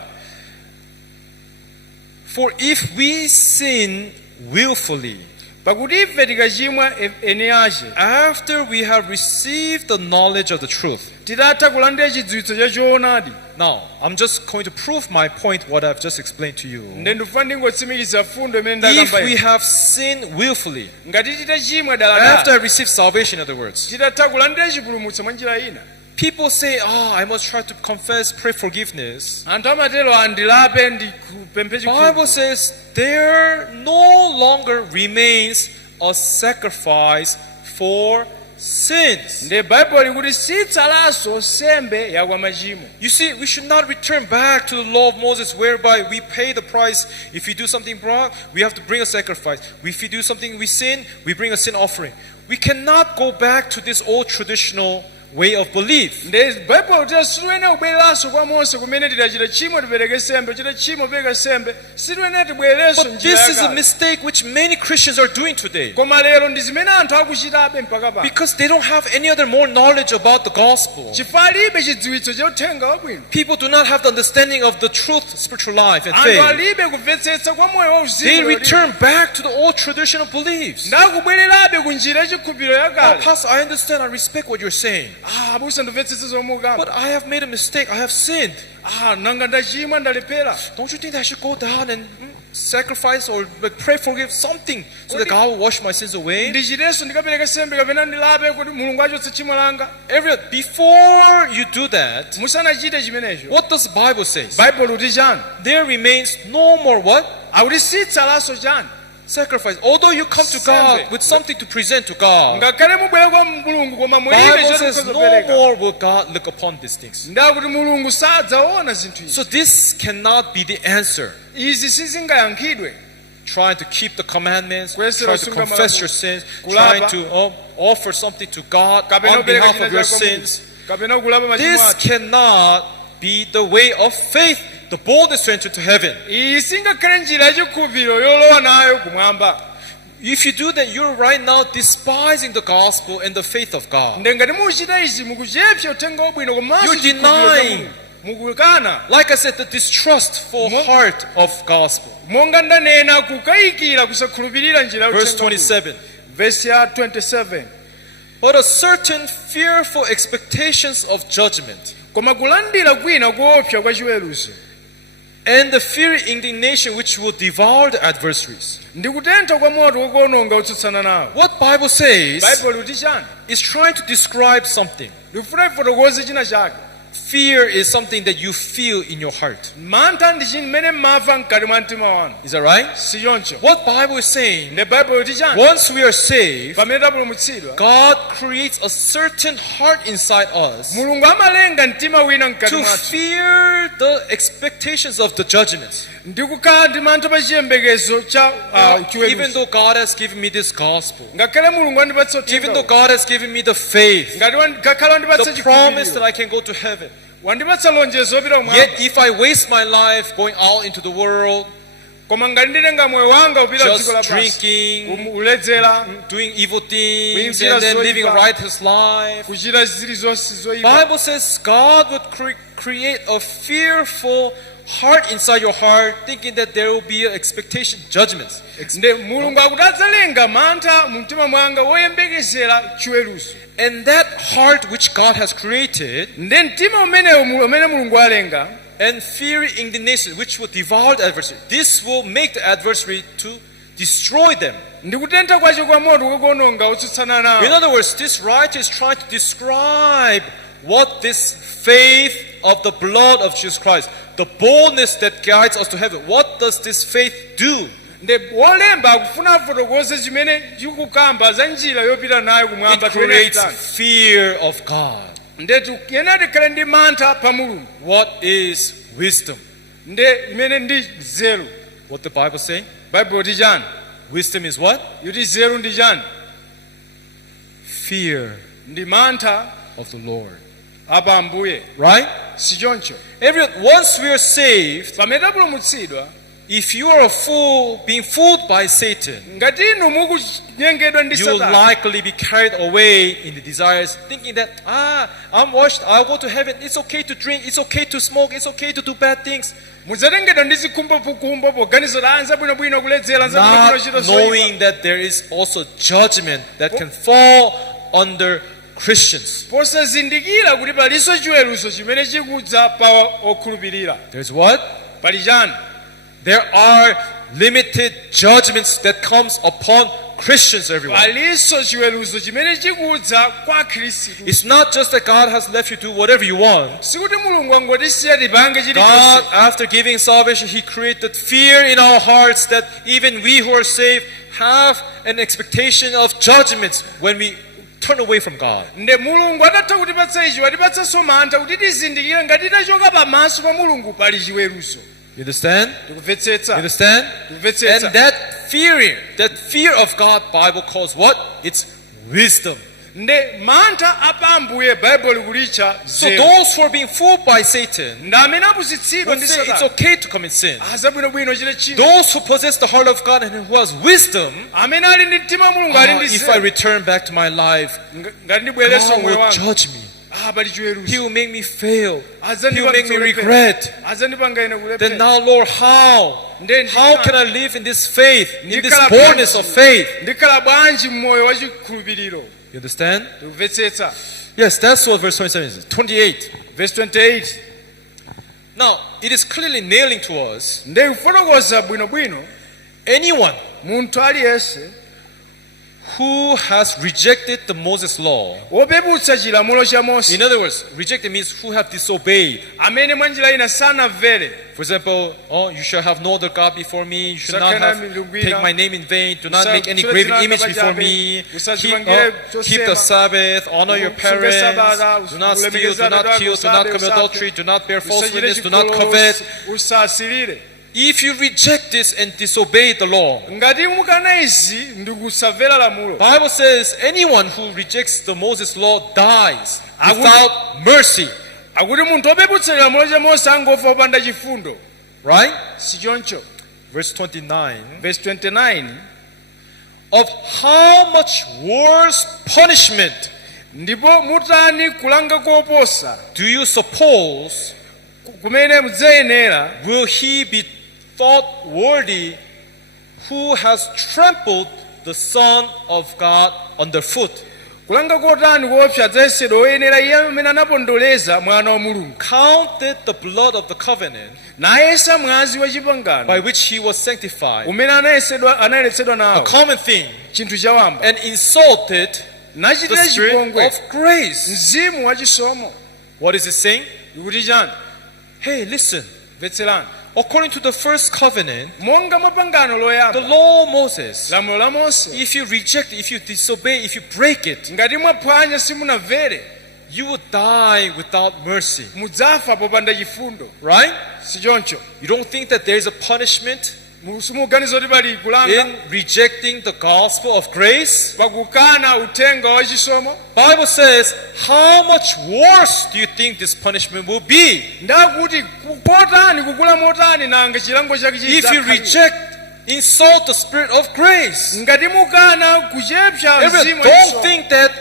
for if we sin willfully, Pakuti ife tikachimwa eni ache, after we have received the knowledge of the truth. titatha kulandira chidziwitso cha choonadi. Now, I'm just going to prove my point, what I've just explained to you. Nde ndifuna ndingotsimikiza fundo imene If ndakamba we ino. have sinned willfully, Ngati titachimwa after daladala, I received salvation, in other words, titatha kulandira chipulumutso mwa njira ina. people say, I must try to confess, pray forgiveness. Anthu amatero andilape ndikupemphe Bible chikhulupiriro. says there no longer remains a sacrifice for sins. Nde Bible likuti sitsalanso sembe ya kwa machimo. You see, we should not return back to the law of Moses whereby we pay the price. If we do something wrong, we have to bring a sacrifice. If we do something we sin, we bring a sin offering. We cannot go back to this old traditional way of belief. Nde Bible likuti sitiyenera kubwereranso kwa Mose kumene tidachita chimo tipereke sembe, chita chimo pereka sembe, sitiyenera tibwererenso But njira this is a yakale. mistake which many Christians are doing today. Koma lero ndi zimene anthu akuchitabe mpaka pano. Because they don't have any other more knowledge about the gospel. Chifalibe chidziwitso cha uthenga wabwino. People do not have the understanding of the truth, spiritual life, and Anthu faith. alibe kumvetsetsa kwa moyo They wauzimu. return back to the old traditional beliefs. Ndakubwererabe ku njira yachikhulupiriro yakale. Pastor, I understand, I respect what you're saying. Abusa ndimvetsetse zomukamba. But I have made a mistake. I have sinned. Nanga ndachimwa ndalephera. Don't you think that I should go down and sacrifice or pray, forgive something so that God will wash my sins away? Ndichitenso ndikapereka sembe kapena ndilape kuti mulungu achotse tchimo langa. Before you do that, Musanachite chimenecho. what does the Bible say? Bible kuti chani? There remains no more what? Akuti sitsalanso chani? Sacrifice. Although you come to God with something to present to God, Ngakhale mubwere kwa mulungu koma mulibe Bible says no chotizopereka. more will God look upon these things. Ndakuti mulungu sadzaona zinthu izi. So this cannot be the answer. Izi sizingayankhidwe. Trying to keep the commandments, Kwesera trying to usunga confess malamulo. your sins, Kulapa. trying to offer something to God Kapena on upereka behalf china of your chako sins. Mulungu. Kapena kulapa machimo This ake. cannot be the way of faith, the boldest to enter to heaven. Iyi singakhale njira yachikhulupiriro yolowa nayo kumwamba. If you do that, you're right now despising the gospel and the faith of God. Nde ngati muchita izi mukuchepsa uthenga wabwino komanso You're chikhulupiriro cha denying. Mulungu. Mukukana. Like I said, the distrustful heart of gospel. Monga ndanena kukayikira kusakhulupirira njira ya Verse uthenga wabwino. 27. Verse ya 27. But a certain fearful expectations of judgment, Koma kulandira kwina kuopsa kwa chiweruzo. and the fiery indignation which will devour the adversaries. Ndikutentha kwa moto wokuononga utsutsana nawo. What Bible says Bible kuti chani? is trying to describe something. Ndikufuna ifotokoze china chake. fear is something that you feel in your heart. mantha ndi chimene mmamva mkati mwa mtima wanu, Is that right? si choncho? What Bible is saying, Nde Bible iti chani? once we are saved, Pamene tapulumutsidwa, God creates a certain heart inside us Mulungu amalenga mtima wina mkati to mwathu, fear the expectations of the judgments. ndi kukhala ndi mantha pa chiyembekezo cha Even chiweruzo. though God has given me this gospel, Ngakhale Mulungu andipatsa even though uthenga, God has given me the faith, ngakhale wandipatsa the promise that chikhulupiriro, I can go to heaven, wandipatsa lonjezo opita kumwamba, yet if I waste my life going out into the world, koma ngati nditenga moyo wanga upita just dziko lapansi, drinking, uledzera, doing evil things, Kuimbira and then living a zoyipa, righteous life, kuchita zilizonse zoyipa, Bible says God would create a fearful heart inside your heart, thinking that there will be an expectation, judgments. nde Mulungu akuti adzalenga mantha mu mtima mwanga woyembekezera chiweruzo. And that heart which God has created, Nde mtima umenewo umene Mulungu alenga, and fiery indignation which will devour the adversary, this will make the adversary to destroy them. ndi kutentha kwacho kwa moto kukuononga otsutsana In nawo. other words, this writer is trying to describe what this faith of the blood of Jesus Christ, the boldness that guides us to heaven, what does this faith do? Nde wolemba akufuna fotokoze chimene chikukamba za njira yopita nayo It kumwamba creates tiwene. fear of God. Nde tikuyena tikhale ndi mantha pa Mulungu. What is wisdom? Nde imene ndi nzeru. What the Bible say? Bible iti chani? Wisdom is what? Yuti nzeru ndi chani? Fear Ndi mantha of the Lord. apa Ambuye. Right? Si choncho. Once we are saved, Pamene tapulumutsidwa, if you are a fool, being fooled by Satan, ngati inu mukunyengedwa ndi you will Satana, likely be carried away in the desires, thinking that, I'm washed, I'll go to heaven, it's okay to drink, it's okay to smoke, it's okay to do bad things. mudzatengedwa ndi zikhumbokhumbo poganiza anza bwinobwino kuledzera anza bwinobwino Not chito knowing that there is also judgment that can fall under Christians. posazindikira kuti palinso chiweruzo chimene chikudza pa okhulupirira. There's what? Pali chani? There are limited judgments that comes upon Christians everywhere. Palinso chiweruzo chimene chikudza kwa Khristu. It's not just that God has left you to do whatever you want. Sikuti Mulungu angotisiya tipange God, chilichonse. after giving salvation, He created fear in our hearts that even we who are saved have an expectation of judgments when we turn away from God. Nde Mulungu atatha kutipatsa ichi watipatsanso mantha kuti tizindikire ngati tachoka pamaso pa Mulungu pali chiweruzo. You understand? You Tikumvetsetsa. understand? Tikumvetsetsa. And that fear of God, Bible calls what? It's wisdom. Nde mantha apa Ambuye Bible likulitcha So nzeru. those who are being fooled by Satan Nde amene apusitsidwa will ndi say it's Satana okay to commit sin. azabwinobwino chile chino. Those who possess the heart of God and who has wisdom, Amene ali ndi mtima wa Mulungu ali ndi if I nzeru. return back to my life, Ngati ndibwereso God moyo will wanga. judge me. Pali He chiweruzo. will make me fail. He will make me regret. Azandipanga ine Then kulephera. now, Lord, how can I live in this faith, in this Ndikhala boldness of faith? ndikhala bwanji mmoyo wa chikhulupiriro. You understand? Tikumvetsetsa. Yes, that's what verse 27 is. 28. Verse 28. Now, it is clearly nailing to us Nde kufotokoza bwinobwino anyone munthu aliyense who has rejected the Moses law. wopeputsa chilamulo cha Mose, In other words, rejected means who have disobeyed. amene mwa njira ina sanamvere. For example, you shall have no other God before me. You should not Sakana have milungu take ina. my name in vain. Do not make any Usachule graven dzina image langa before pachabe. me. Usachipangire Keep the chosema. Sabbath. Honor your Usunge parents. Sabata. Do not steal. Do Ulemekeza not dada kill. Do wako, not commit usabe, adultery. Do not bear false Usachite witness. Do not chigololo, covet. usasilire. If you reject this and disobey the law, Ngati mukana izi ndikusamvera lamulo. Bible says anyone who rejects the Moses law dies without mercy. Akuti munthu wopeputsa lamulo cha Mose angofa opanda chifundo. Right? Si choncho. Verse 29. Verse 29. Of how much worse punishment Ndipo mutani kulanga koposa do you suppose kumene mudzayenera will he be thought worthy who has trampled the Son of God underfoot? kulanga kotani kuopsa adzayesedwa oyenera iye amene anapondoleza mwana wa Mulungu, Counted the blood of the covenant nayesa mwazi wa by chipangano which he was sanctified, umene anayeretsedwa a nawo, common thing, chinthu chawamba, and insulted the nachitira Spirit chipongwe of grace. mzimu wa chisomo. What is it saying? Ndikuti chani? Hey, listen. Mvetserani. According to the first covenant, Monga mwa pangano the loyamba, law of Moses, lamulo la Mose, if you reject it, if you disobey, if you break it, ngati mwaphwanya simunamvere, you will die without mercy. mudzafa popanda chifundo. Right? Si choncho. You don't think that there is a punishment Simuganiza kuti pali kulanga in rejecting the gospel of grace? pakukana uthenga wa chisomo? Bible says, how much worse do you think this punishment will be Ndakuti kotani kukula motani nanga chilango chake if you chidzakhalira. reject, insult the spirit of grace? Ngati mukana kuchepsa Everyone, mzimu wa don't chisomo. think that,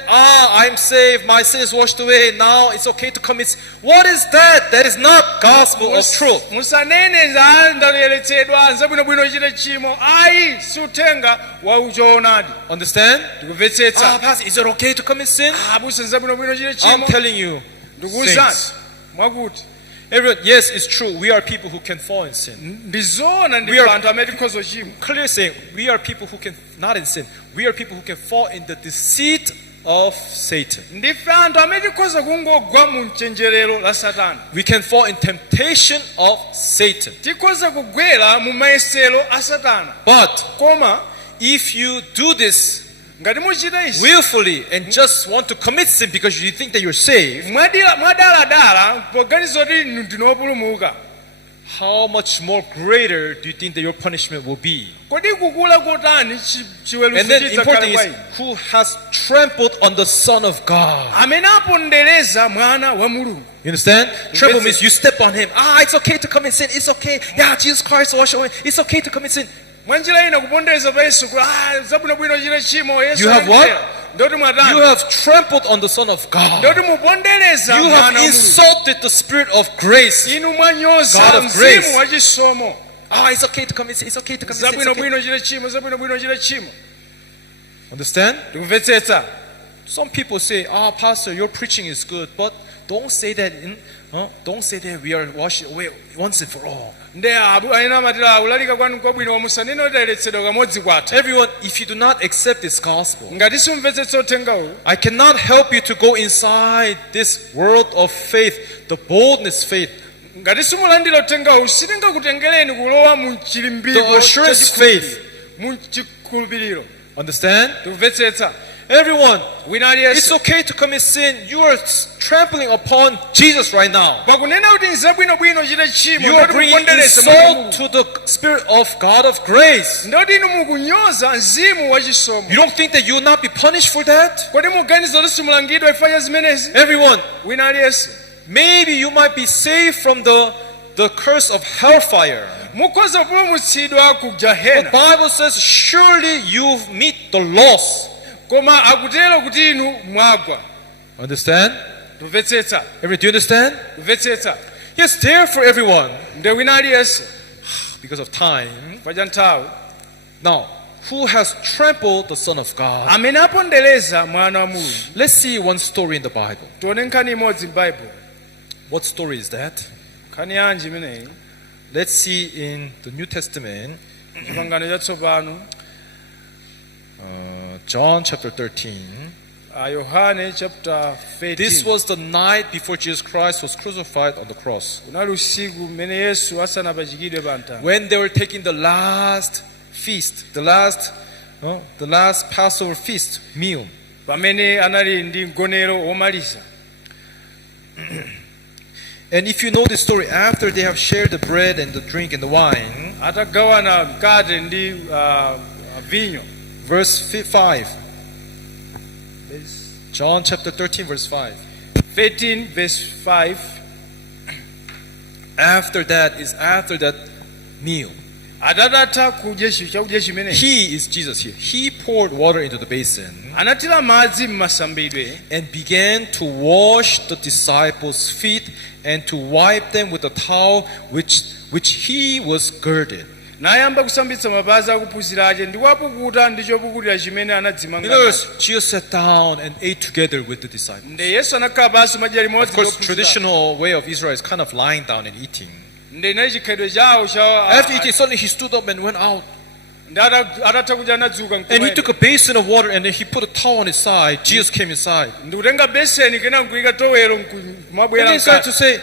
I'm saved, my sin is washed away, now it's okay to commit sin. What is that? That is not gospel of truth. Musanene za ndayeretsedwa zabwinobwino chita chimo, ayi sutenga wa uchoonadi. Understand? Tikumvetsetsa. Pastor, is it okay to commit sin? Abusa zabwinobwino chita I'm chimo. telling you, Ndikuwuzani saints. mwakuti Everyone, yes, it's true. We are people who can fall in sin. ndizoona ndi We are- anthu amene tikhoza chimo. Clearly saying, we are people who can, not in sin, we are people who can fall in the deceit of Satan. Ndife anthu amene tikhoza kungogwa mu mchenjerero la Satana. We can fall in temptation of Satan. Tikhoza kugwera mu mayesero a Satana. But Koma if you do this ngati muchita izi willfully and just want to commit sin because you think that you're saved, mwadaladala poganiza kuti ndinopulumuka, how much more greater do you think that your punishment will be? kodi kukula kotani chiweruzo And then important thing chidzakhala is, kwa inu? who has trampled on the Son of God? Amene apondereza mwana wa Mulungu. You understand? Trample Yes. means you step on him. It's okay to commit sin. It's okay. Yeah, Jesus Christ will wash away. It's okay to commit sin. Mwanjira ina kupondereza pa Yesu kuti zabwinobwino chita chimo Yesu. You have what? Ndoti You mwatani. have trampled on the Son of God. Ndoti mupondereza You mwana have wa Mulungu. insulted the Spirit of grace. Inu mwanyoza God of grace. mzimu wa chisomo. It's okay to commit sin. It's okay to commit sin. It's okay. Zabwinobwino chita chimo, zabwinobwino chita chimo. Understand? Tikumvetsetsa. Some people say, Pastor, your preaching is good, but don't say that. Don't say that we are washed away once and for all. Nde aina matira ulalika kwanu kwabwino musanene otayeretsedwa kamodzi kwatha. Everyone, if you do not accept this gospel, Ngati simumvetsetsa uthenga uwu, I cannot help you to go inside this world of faith, the boldness faith, ngati simulandira uthenga uwu sitingakutengereni kulowa mu chilimbiko the assurance faith. mu chikhulupiriro. Understand? Tikumvetsetsa. Everyone, Wina aliyense. it's okay to commit sin. You are trampling upon Jesus right now. Pakunena kuti nzabwinobwino chita chimo, You are ndoti bringing mupondereza mwana wa insult Mulungu. to the Spirit of God of grace. Ndoti inu mukunyoza mzimu wa chisomo. You don't think that you will not be punished for that? Kodi muganiza kuti simulangidwa ifanya zimenezi? Everyone, Wina aliyense. maybe you might be saved from the curse of hellfire. Mukhoza kupulumutsidwa ku The Jahena. Bible says, surely you meet the loss. Koma akutero kuti inu mwagwa. Understand? Tumvetsetsa. Everyone, do you understand? Tumvetsetsa. Yes, there for everyone. Nde wina aliyense. Because of time. Paja nthawi. Now, who has trampled the Son of God? Amene apondereza mwana wa Mulungu. Let's see one story in the Bible. Tione nkhani imodzi m'Bible. What story is that? Nkhani yanji imeneyi? Let's see in the New Testament, Chipangano chatsopano. John chapter 13. Yohane chapter 13. This was the night before Jesus Christ was crucified on the cross. Kunali usiku mmene Yesu asanapachikidwe pa mtanda. When they were taking the last feast, the last Passover feast meal. Pamene anali ndi mgonero womaliza. And if you know the story, after they have shared the bread and the drink and the wine, Atagawana mkate ndi vinyo. verse 5. John chapter 13 verse 5. 13 verse 5. After that meal. Atatha kudya chakudya chimenechi. He is Jesus here. He poured water into the basin Anatira madzi m'masambidwe and began to wash the disciples' feet and to wipe them with a towel which he was girded. nayamba kusambitsa mapazi akuphunzira ake ndi kuwapukuta ndi chopukutira chimene In anadzimanga other nacho. words, Jesus sat down and ate together with the disciples. Nde Yesu anakhala pansi madya Of limodzi course, ndi ophunzira. traditional way of Israel is kind of lying down and eating. Nde inali chikhalidwe chawo After eating, suddenly he stood up and went out. ndi atatha kudya anadzuka And he nkumene. took a basin of water and then he put a towel on his side. Jesus came inside. Ndikutenga beseni kena nkuyika towelo And kumabwera he started to mkati. say,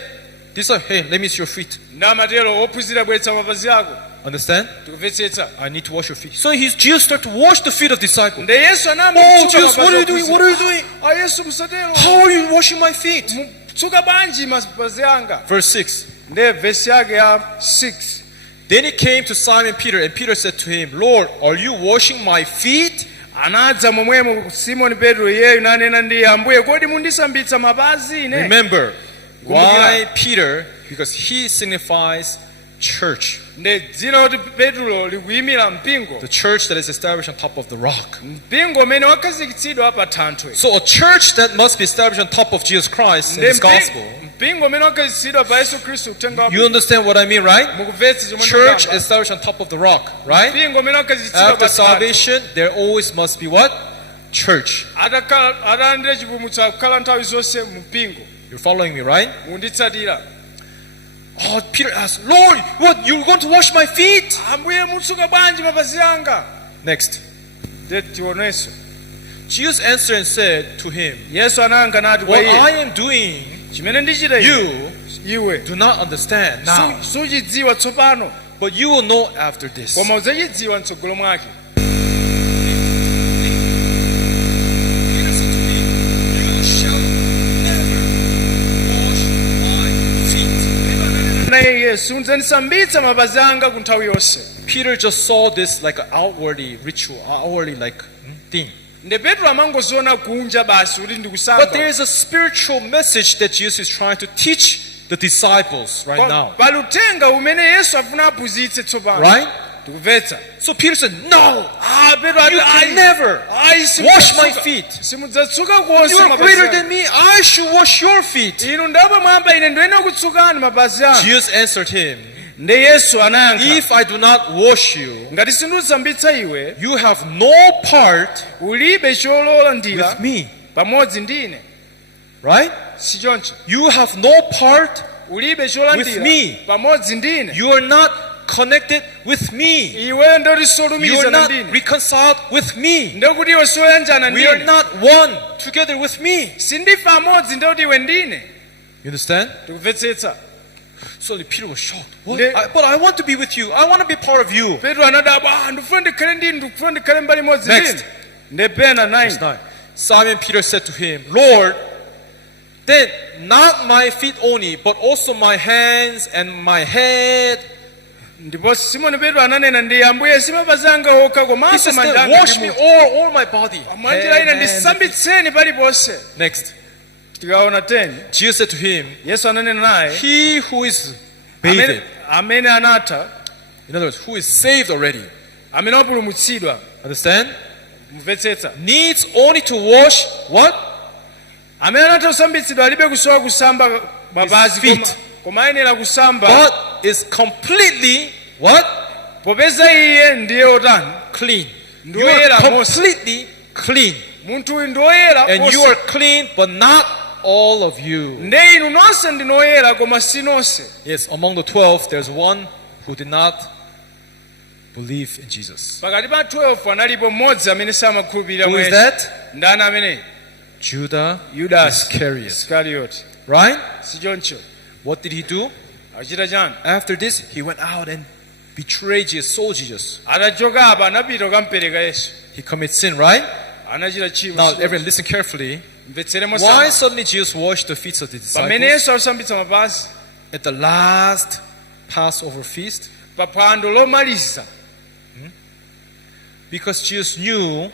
These are, hey, let me see your feet. Namatero ophunzira bwetsa mapazi ako. Understand? Tikumvetsetsa. I need to wash your feet. So Jesus started to wash the feet of disciples. Nde Yesu anayamba Oh, kutsuka Jesus, what are you doing? What are you doing? Ah, Yesu musatero. How are you washing my feet? Tsuka banji mapazi anga. Verse 6. Nde verse yake ya 6. Then he came to Simon Peter, and Peter said to him, Lord, are you washing my feet? Anadza momwemo Simoni Petro yeyu nanena ndi Ambuye kodi mundisambitsa mapazi ine. Remember, why Peter? Because he signifies church. Nde dzina kuti Petro likuyimira mpingo. The church that is established on top of the rock. Mpingo umene wakhazikitsidwa pa thanthwe. So a church that must be established on top of Jesus Christ and His gospel. Mpingo umene wakhazikitsidwa pa Yesu Khristu uthenga wabwino. You understand what I mean, right? Mukubvetsa zomwe Church ndikuyamba. established on top of the rock, right? Mpingo umene wakhazikitsidwa After pa thanthwe. salvation, there always must be what? Church. Atalandira chipulumutso akukhala nthawi zonse mu mpingo. You're following me, right? Munditsatira. Oh, Peter asked, Lord, what? You're going to wash my feet? Ambuye mutsuka bwanji mapazi anga. Next. Tionenso. Jesus answered and said to him, Yesu anayankha nati kwa what iye. I am doing, Chimene ndichita you iwe do not understand now, suchidziwa tsopano but you will know after this. koma udzachidziwa mtsogolo mwake. Peter said to him, you shall never wash my feet. Naye Yesu udzandisambitsa mapazi anga ku nthawi yonse. Peter just saw this like an outwardly ritual, outwardly like thing. Nde Petro amangoziona kunja basi kuti But ndikusamba. there is a spiritual message that Jesus is trying to teach the disciples right now. Pali uthenga umene Yesu afuna aphunzitse tsopano. Right? Tikubvetsa. So Peter said, no, Petro you can never wash my feet. Simudzatsuka konse You are mapazi greater anga. than me. I should wash your feet. Inu ndapa mwamba ine ndoyenera kutsukani mapazi anga. Jesus answered him, Nde Yesu anayankha. if I do not wash you, Ngati sindikusambitsa iwe, you have no part ulibe cholola ndira with me. pamodzi ndi ine. Right? Si choncho. You have no part. Ulibe cholola With ndira me. pamodzi ndi ine. You are not connected with me. Iwe ndoti You are solumikizana not ndi ine. reconciled with me. Ndekuti iwe soyanjana ndi We are ine. not one together with me. Sindife amodzi ndekuti iwe ndine. You understand? Tikubvetsetsa. Suddenly Peter was shocked. What? Ne- But I want to be with you. I want to be part of you. Petro anadabwa, ndikufuna ndikhale ndi inu, ndikufuna ndikhale mbali imodzi Next. ndi ine. Nde pena 9. 9. Simon Peter said to him, Lord, then not my feet only, but also my hands and my head. Ndipo Simoni Petro ananena ndi Ambuye si mapazi anga okha He komanso says, manja then anga wash ndi me mutu. all my body. Mwanjira ine Hand, hand. ndisambitseni paliponse. Next. Tikaona 10. Jesus said to him, Yesu ananena naye. he who is bathed, Amene anatha, in other words, who is saved already, amene wapulumutsidwa. understand? Mvetsetsa. Needs only to wash what? Amene anatha kusambitsidwa alibe kusowa kusamba mapazi His feet. koma ayenera kusamba. But is completely what? Popeza iye ndiye otani. Clean. You Ndoyera are mose. completely clean. Munthu uyu ndoyera And mose. you are clean, but not all of you. Nde inu nonse ndinoyera koma si nonse. Yes, among the 12, there's one who did not believe in Jesus. Pakati pa 12 analipo mmodzi amene samakhulupirira Who is Yesu. that? Ndani amene? Judah Judas Iscariot. Iscariot. Right? Si choncho. What did he do? Achita chani? After this, he went out and betrayed Jesus, sold Jesus. Atachoka apa anapita kukamupereka Yesu. He commits sin, right? Anachita chimo. Now, everyone, listen carefully. Mvetseremo Why sana. suddenly Jesus washed the feet of the Pamene disciples Yesu akusambitsa mapazi at the last Passover feast? pa phwando lomaliza. Because Jesus knew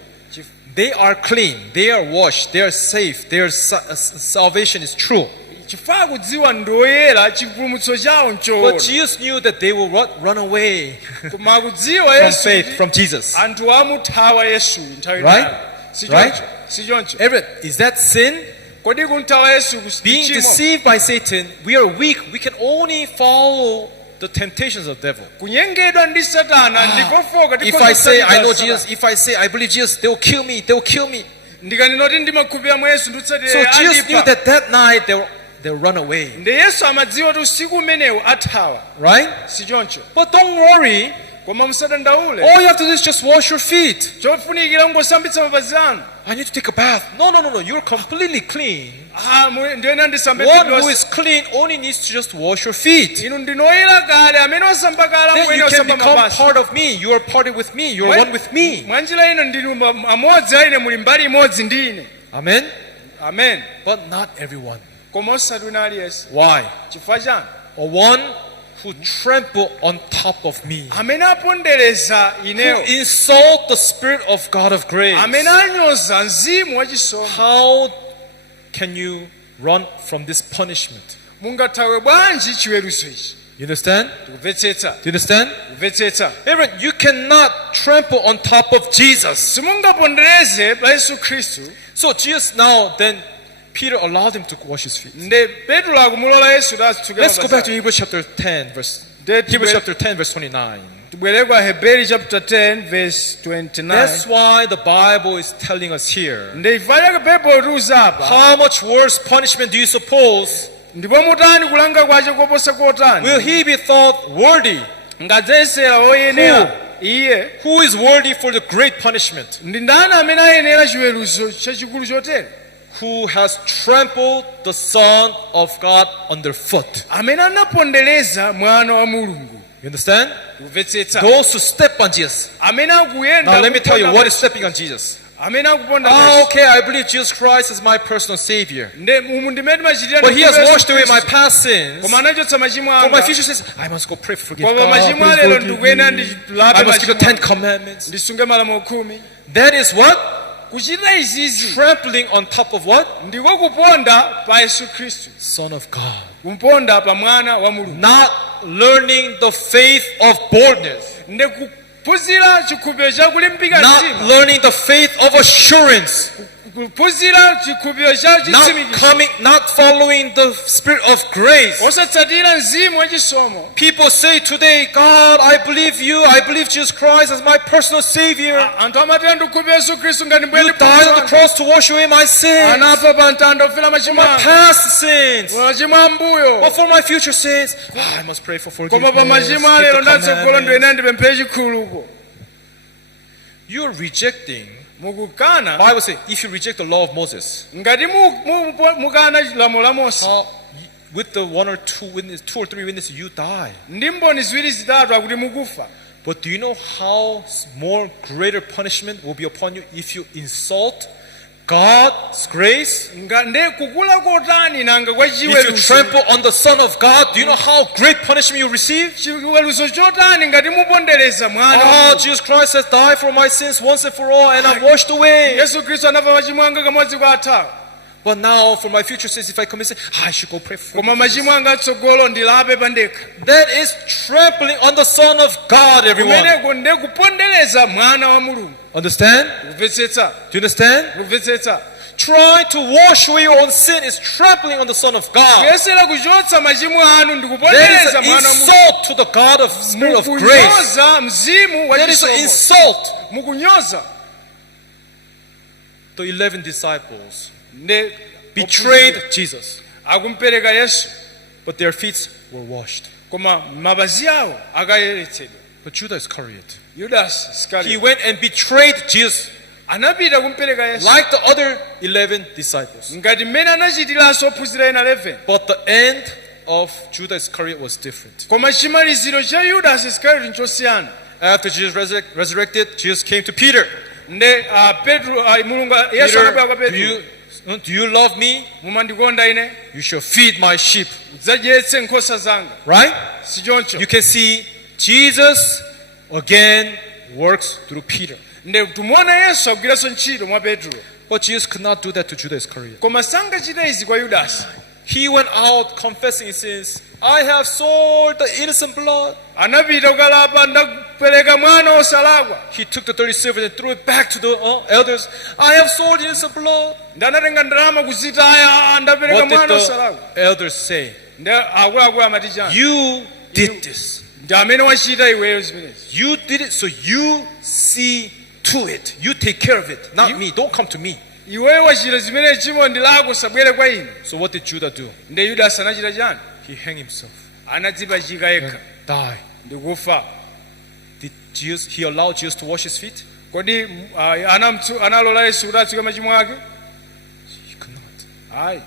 they are clean, they are washed, they are safe, their salvation is true. Chifukwa kudziwa ndoyera chipulumutso chawo But nchoona. Jesus knew that they will run away Koma kudziwa from Yesu faith, from Jesus. anthu amuthawa Yesu nthawi Right? inayo. Si Right? choncho. Si choncho. Everett, is that sin? Kodi kumthawa Yesu Being kuchimo. deceived by Satan, we are weak. We can only follow the temptations of the devil. Kunyengedwa ndi Satana ndikofoka If I say I know Jesus, if I say I believe Jesus, they will kill me. They will kill me. ndikanenoti ndimakhulupirira mwa Yesu So nditsatire Jesus knew andipa. that night they'll run away. Ndi Yesu amadziwa kuti usiku umenewu athawa. Right? Si choncho. But don't worry. koma musadandaule. All you have to do is just wash your feet. Chofunikira ngosambitsa mapazi anu. I need to take a bath. No. You're completely clean. Ndiyena ndisambe One who is clean only needs to just wash your feet. inu ndinoyera kale amene osamba kale Then amene you can osamba become mapazi. part of me. You are parted with me. You are one with me. Mwanjira ino ndinu amodzi aine muli mbali imodzi ndi ine. Amen. Amen. But not everyone. Koma osati wina aliyense. Why? Chifukwa chani? Or one who trample on top of me. Amene apondereza Who ineyo. insult the Spirit of God of grace. Amene anyoza mzimu wachisomo. How can you run from this punishment? Mungathawe bwanji chiweruzo ichi? You understand? Kumvetsetsa. Do you understand? Kumvetsetsa. Everyone, you cannot trample on top of Jesus. Simungapondereze pa Yesu Khristu. So Jesus now, then Peter allowed him to wash his feet. Nde Petro akumulola Yesu Let's go back to Hebrews chapter 10, Hebrews chapter 10, verse 29. Tibwere kwa Hebrews chapter 10 verse 29. That's why the Bible is telling us here. Nde ifanya Bible rules apa. How much worse punishment do you suppose? Ndipo mutani kulanga kwache koposa kotani? Will he be thought worthy? Ngadzesera oyenera iye. Who is worthy for the great punishment? Ndi ndani amene ayenera chiweruzo chachikulu chotere? Who has trampled the Son of God underfoot. Amene anapondereza mwana wa Mulungu. You understand? Kumvetsetsa. Those who step on Jesus. Amene akuyenda. Now let me tell you what is stepping on Jesus. Amene akuponda. Okay, I believe Jesus Christ is my personal Savior. Nde mundimeti machitira. But He has washed away my past sins. Koma anachotsa machimo anga. For my future sins, I must go pray for forgiveness. Koma machimo alero ndikuyenera ndilape. I must keep the 10 commandments. Ndisunge malamulo 10. That is what? Kuchita izizi. Trampling on top of what? Ndiko kuponda pa Yesu Khristu. Son of God. Kumponda pa mwana wa Mulungu. Not learning the faith of boldness. Nde kuphunzira chikhulupiriro chakulimbika mtima. Not learning the faith of assurance. Kuphunzira chikhulupiriro cha chitsimikizo. Not following the Spirit of grace. Osatsatira mzimu wachisomo. People say today, God, I believe you. I believe Jesus Christ as my personal Savior. Anthu amatenda kukhulupirira Yesu Khristu ngati You mbwene died on the cross to wash away my sins. Anafa pa mtanda ofera machimo My anga. past sins. Machimo ambuyo. But for my future sins, I must pray for forgiveness. Koma pa machimo keep alero the ndatsogolo commandments. ndiyenera ndipemphere chikhululuko. You're rejecting. Mukukana. The Bible says, if you reject the law of Moses, ngati mukana lamulo la Mose. with the one or two witnesses, 2 or 3 witnesses, you die. Ndi mboni ziwiri zitatu akuti mukufa. But do you know how more greater punishment will be upon you if you insult God's grace? Ngande kukula kotani nanga kwa If you chiweruzo. trample on the Son of God, do you know how great punishment you receive? Chiweruzo chotani ngati mupondereza mwana. Oh, Jesus Christ has died for my sins once and for all, and I'm washed away. Yesu Khristu anafa machimo anga kamodzi kwatha. But now, for my future sins, if I commit sin, I should go pray for Koma machimo anga atsogolo ndilape pandekha. That is trampling on the Son of God, everyone. Kumeneko nde kupondereza mwana wa Mulungu. Understand? Kumvetsetsa. Do you understand? Kumvetsetsa. Trying to wash away your own sin is trampling on the Son of God. Kuyesera kuchotsa machimo anu That is ndikupondereza an mwana wa Mulungu. insult to the God of Spirit of grace. Mukunyoza mzimu wa That is an chisomo. insult. Mukunyoza. The 11 disciples Nde betrayed Jesus, akumpereka Yesu. but their feet were washed. Koma mapazi awo akayeretsedwa. But Judas Iscariot, Judas he Iscariot went and betrayed Jesus anapita kumpereka Yesu. like the other 11 disciples. Ngati mmene anachitiranso ophunzira ena 11. But the end of Judas Iscariot was different. Koma chimaliziro cha Judas Iscariot nchosiyana. After Jesus resurrected, Jesus came to Peter. Nde Petro Mulungu Yesu anabwera kwa Peter, Petro. do you love me? Mumandikonda ine? You shall feed my sheep. Udzadyetse nkhosa zanga. Right? Si choncho. You can see Jesus again works through Peter. Nde tumuona Yesu akugwiranso ntchito mwa Petro. But Jesus could not do that to Judas Iscariot. Koma sangachita izi kwa Yudasi. He went out confessing his sins. I have sold the innocent blood. Anapita kukalapa ndakupereka mwana osalakwa. He took the 30 silver and threw it back to the elders. I have sold innocent blood. Ndanatenga ndalama kuzitaya ndapereka What did mwana osalakwa. the elders say? Nde akuluakulu amati chani? You did this. Ndi amene wachita iweyo zimenezi. You did it, so you see to it. You take care of it, not me. Don't come to me. Iweyo wachita zimene chimo ndi lako sabwere kwa ine. So what did Judah do? Nde Yudasi anachita chani? He hanged himself Anadzipachika yekha. and died. Ndikufa. Did he allowed Jesus to wash his feet? kodi analola Yesu kuti atsuke machimo ake? He could not. Ayi.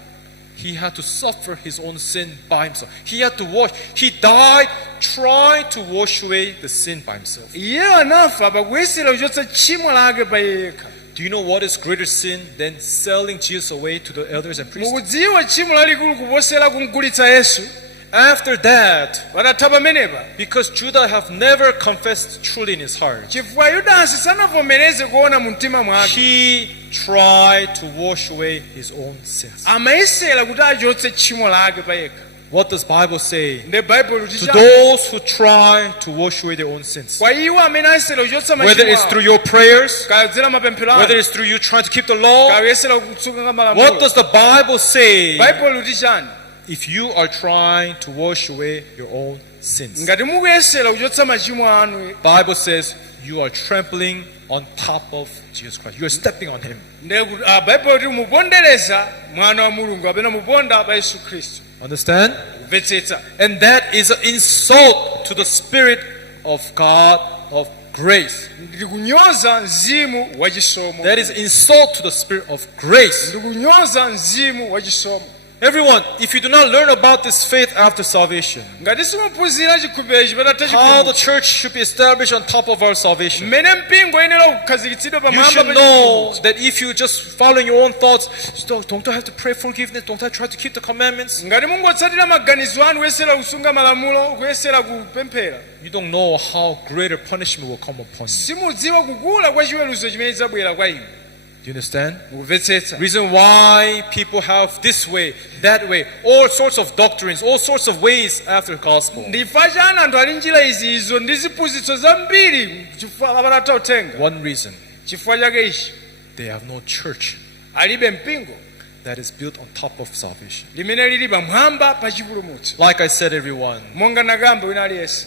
He had to suffer his own sin by himself. He had to wash. He died trying to wash away the sin by himself. Iye anafa pakuyesera kuchotsa tchimo lake pa yekha. Do you know what is greater sin than selling Jesus away to the elders and priests? Mukudziwa tchimo lalikulu kuposera kumgulitsa Yesu? After that, Patatha pamenepa, because Judah have never confessed truly in his heart, chifukwa Yudasi sanavomereze kuona mu mtima mwake, he tried to wash away his own sins. amayesera kuti achotse tchimo lake pa yekha. What does Bible say? Nde Bible To luticha those who try to wash away their own sins, kwa iwo amene ayesera kuchotsa whether machimo it's awo, through your prayers, kayadzera mapemphero whether ake, it's through you trying to keep the law, kayesera kutsuka what malamulo. does the Bible say? Bible lutichani? If you are trying to wash away your own sins, Ngati mukuyesera kuchotsa machimo anu, Bible says you are trampling on top of Jesus Christ. You are stepping on him. Bible kuti mupondereza mwana wa Mulungu kapena muponda pa Yesu Khristu. Understand? Kumvetsetsa. And that is an insult to the Spirit of God of grace. Ndikunyoza mzimu wachisomo. That is insult to the Spirit of grace. Ndikunyoza mzimu wachisomo. Everyone, if you do not learn about this faith after salvation, Ngati simuphunzira chikhulupiriro chipatatha how the chipulumutso, church should be established on top of our salvation, mmene mpingo yenera kukhazikitsidwa you pamwamba should pa know chipulumutso. that if you just following your own thoughts, don't I have to pray forgiveness? Don't I try to keep the commandments? Ngati mungotsatira maganizo anu kuyesera kusunga malamulo, kuyesera kupemphera, You don't know how greater punishment will come upon you. simudziwa kukula kwa chiweruzo chimene chidzabwera kwa inu. Do you understand? Mukumvetsetsa. Reason why people have this way, that way, all sorts of doctrines, all sorts of ways after the gospel. Ndifa chani anthu ali njira izizo ndi ziphunzitso zambiri chifukwa apatatha uthenga. One reason, Chifukwa chake ichi they have no church alibe mpingo that is built on top of salvation. limene lili pamwamba pa chipulumutso. Like I said, everyone, Monga nakamba wina aliyense,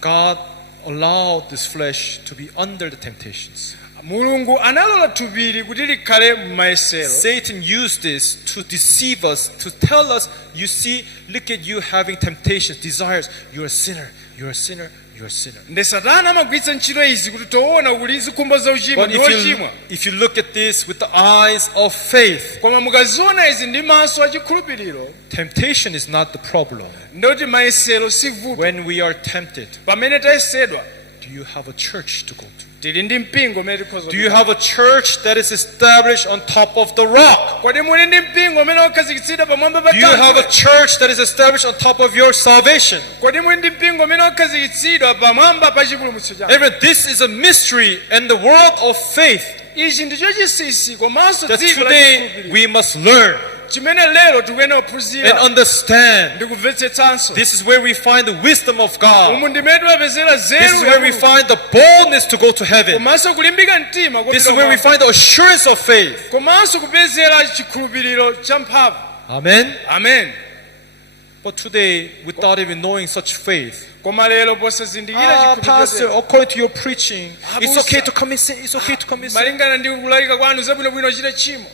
God allowed this flesh to be under the temptations. Mulungu analola thupili kuti likhale m'mayesero. Satan used this to deceive us, to tell us, you see, look at you having temptations, desires. You're a sinner, you're a sinner, you're a sinner. Nde Satana amagwiritsa ntchito izi kuti toona kuli zikhumbo za uchimo But ndi ochimwa. if you look at this with the eyes of faith, Koma mukaziona izi ndi maso a chikhulupiriro, temptation is not the problem. ndoti mayesero si vuto. When we are tempted, Pamene tayesedwa, do you have a church to go to? tili ndi mpingo umene tikhoza Do you have a church that is established on top of the rock? kodi muli ndi mpingo umene wakhazikitsidwa pamwamba pa Do you have a thanthwe? church that is established on top of your salvation? Kodi muli ndi mpingo umene wakhazikitsidwa pamwamba pa chipulumutso chanu? Everyone, this is a mystery in the world of faith Ichi ndicho chinsinsi komanso that dziko la today chikhulupiriro we must learn chimene lero tikuyenera and kuphunzira understand. ndi kumvetsetsanso. This is where we find the wisdom of God. Umu ndimene timapezera This is nzeru where we ya find the boldness to go to heaven. komanso kulimbika mtima This is where we find the assurance of faith. komanso kupezera chikhulupiriro cha mphamvu. Amen. Amen. But today, without even knowing such faith, Koma lero posazindikira Pastor, chikhulupiriro according to your preaching, it's Abusa. okay to commit sin. It's okay to commit sin. malingana ndi kulalika kwanu zabwinobwino chita chimo.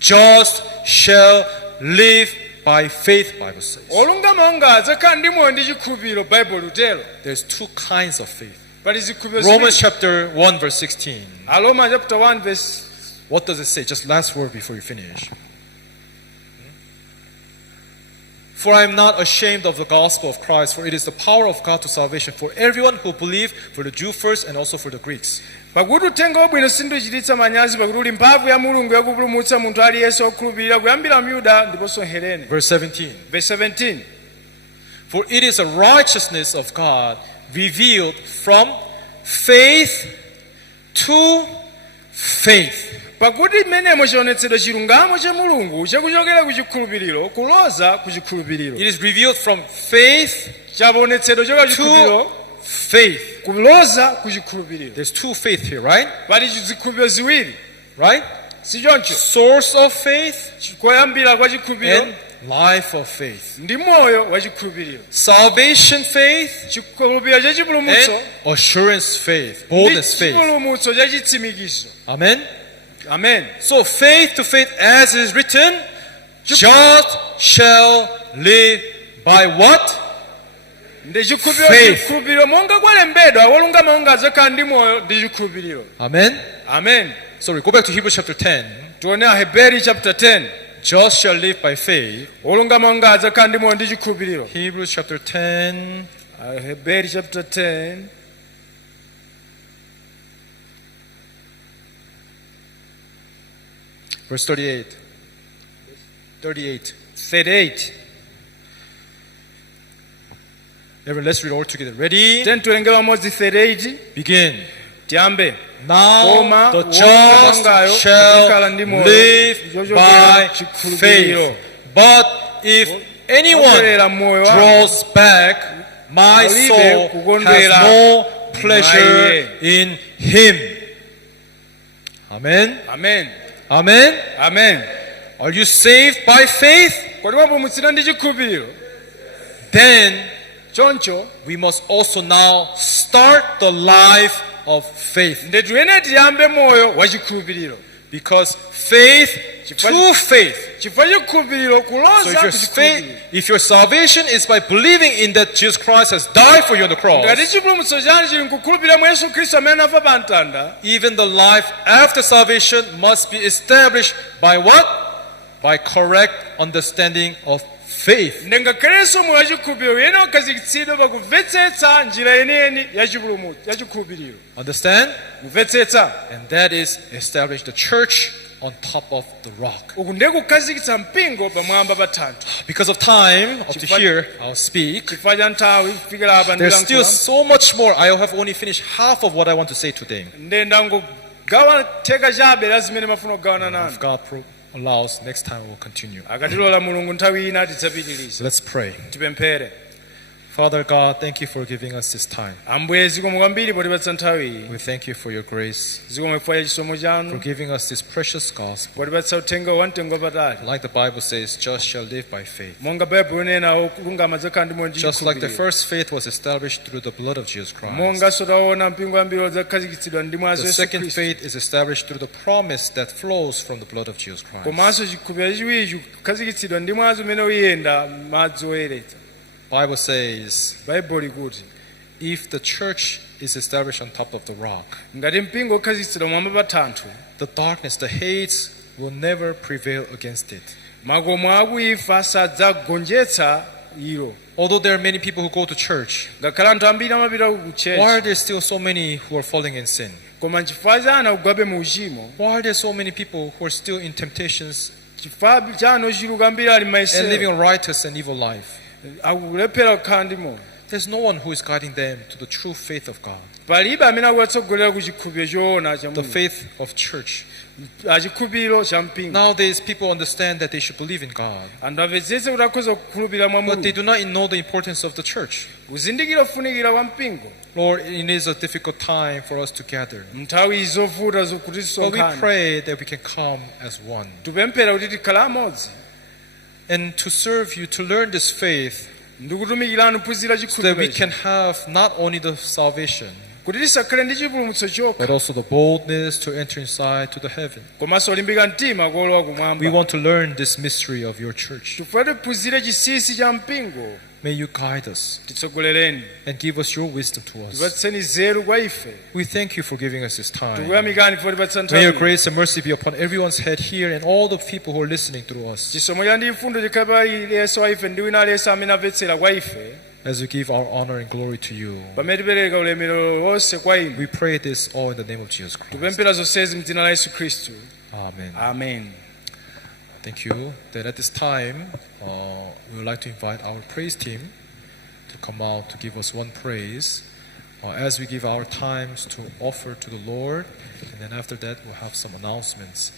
Just shall live by faith, Bible says. Olungama anga adzakhala ndi moyo ndi chikhulupiriro, Bible lutero. There's two kinds of faith. Pali zikhulupiriro Romans ziwiri. chapter 1 verse 16. Aroma chapter 1 verse. What does it say? Just last word before you finish. For I am not ashamed of the gospel of Christ, for it is the power of God to salvation for everyone who believes, for the Jew first and also for the Greeks. Pakuti uthenga wabwino sindichititsa manyazi, pakuti uli mphamvu ya Mulungu yakupulumutsa munthu aliyense wokhulupirira kuyambira Myuda ndiponso Mhelene. Verse 17. Verse 17. For it is a righteousness of God revealed from faith to faith. Pakuti mmenemo chionetsedwa chilungamo cha Mulungu chakuchokera ku chikhulupiriro kuloza ku chikhulupiriro. It is revealed from faith Chaonetsedwa choka to chikhulupiriro faith. kuloza ku chikhulupiriro. There's two faith here, right? Pali zikhulupiriro ziwiri. Right? Si choncho. Source of faith Koyambira kwa chikhulupiriro and life of faith. ndi moyo wa chikhulupiriro. Salvation faith Chikhulupiriro cha chipulumutso and assurance faith, ndi boldness faith. chipulumutso cha chitsimikizo. Amen? Amen. So faith to faith, as is written, just shall live by what? ndi Faith. chikhulupiriro monga kwalembedwa wolungama onga adzakhala ndi moyo ndi chikhulupiriro. Amen. Amen. So we go back to Hebrews chapter 10. Tione Aheberi chapter 10. Just shall live by faith. Wolungama onga adzakhala ndi moyo ndi chikhulupiriro. Hebrews chapter 10. Aheberi chapter 10. Verse 38. 38. 38. Everyone, let's read all together. Ready? Then tuwerenge pamodzi 38. Begin. Tiyambe. Now Koma the wolungamangayo just shall adzakhala ndi moyo live chochokera by chikhulupiriro. faith. But if anyone Okwerera moyo wanu draws back, my alibe soul has kukondwera no pleasure naye. in him. Amen. Amen. Amen. Amen. Are you saved by faith? Kodi mwapulumutsidwa ndi chikhulupiriro? Then Choncho we must also now start the life of faith. ndi tiyenera tiyambe moyo wa chikhulupiriro. Because faith to faith. Chifukwa chikhulupiriro So kuloza if your, kuchikhulupiriro. if your salvation is by believing in that Jesus Christ has died for you on the cross, Ngati chipulumutso chanu chili nkukhulupirira mwa Yesu Khristu amene anafa pa mtanda, even the life after salvation must be established by what? By correct understanding of faith. ndengakhalenso moyo wa chikhulupiriro uyenera kukhazikitsidwa pa kumvetsetsa njira yeniyeni ya chikhulupiriro. Understand? Kumvetsetsa. And that is establish the church on top of the rock. Uku ndiye kukhazikitsa mpingo pamwamba pa thanthwe. Because of time, up to here, I'll speak. Chifukwa cha nthawi kufikira apa There's still ndilankhula. so much more. I have only finished half of what I want to say today. Nde ndangogawa theka chabe la zimene mafuna kugawana nanu. If God allows, next time we'll continue. Akatilola Mulungu nthawi ina tidzapitiriza. Let's pray. Tipemphere. Father God, thank you for giving us this time. Ambuye zikomo kwambiri potipatsa nthawi iyi. We thank you for your grace, Zikomo chifukwa cha chisomo for chanu. giving us this precious gospel. Potipatsa uthenga wa mtengo wapatali. Like the Bible says, just shall live by faith. Monga Baibulo inena okulungama adzakhala ndi moyo ndi Just like the chikhulupiriro. first faith was established through the blood of Jesus Christ. Monga taona mpingo wambiri udzakhazikitsidwa ndi mwazi The Yesu second Khristu. faith is established through the promise that flows from the blood of Jesus Christ. Komanso chikhulupiriro chachiwiri kukhazikitsidwa ndi mwazi umene uyenda madzi oyeretsa. Bible says, Baibulo ikuti if the church is established on top of the rock, ngati mpingo ukhazikitsidwa mwamba pa thanthwe, the darkness, the hates will never prevail against it. makomo akuifa sadzagonjetsa ilo. Although there are many people who go to church, Ngakhala anthu ambiri amapita ku why are chechi, there still so many who are falling in sin? koma chifukwa chana kugwabe mu uchimo, Why are there so many people who are still in temptations chifukwa chana ochuluka ambiri ali and living m'mayesero, a righteous and evil life? akulephera kukhala ndi moyo. There's no one who is guiding them to the true faith of God, Palibe amene akuwatsogolera ku chikhulupiriro choona cha the Mulungu, faith of church. chikhulupiriro cha mpingo. Nowadays, people understand that they should believe in God, Anthu amvetsetse kuti akhoza kukhulupirira mwa but they Mulungu. do not know the importance of the church. Kuzindikira kufunikira kwa mpingo. Lord, it is a difficult time for us to gather, Nthawi zovuta zokuti but we tisonkhane. pray that we can come as one Tupemphera kuti tikhale amodzi. and to serve you, to learn this faith, Ndikutumikirani kuphunzira so that we chikhulupiriro can have not only the salvation, kuti tisakhale ndi chipulumutso chokha, but also the boldness to enter inside to the heaven. komanso olimbika mtima kulowa We kumwamba. want to learn this mystery of your church. Tifuna tiphunzire chinsinsi cha mpingo. May you guide us Titsogolereni. and give us your wisdom to us. Tipatseni nzeru kwa ife. We thank you for giving us this time. Tikuyamikani chifukwa tipatsa May your nthawi. grace and mercy be upon everyone's head here and all the people who are listening through us Chisomo cha ndi mfundo chikhale pa aliyense wa ife ndi wina aliyense amene amvetsera kwa ife. as we give our honor and glory to you. Pamene tipereka ulemerero wonse kwa inu. We pray this all in the name of Jesus Christ. Tupemphera zonsezi m'dzina la Yesu Khristu. Amen. Amen. Thank you. Then at this time, we would like to invite our praise team to come out to give us one praise as we give our times to offer to the Lord. And then after that, we'll have some announcements.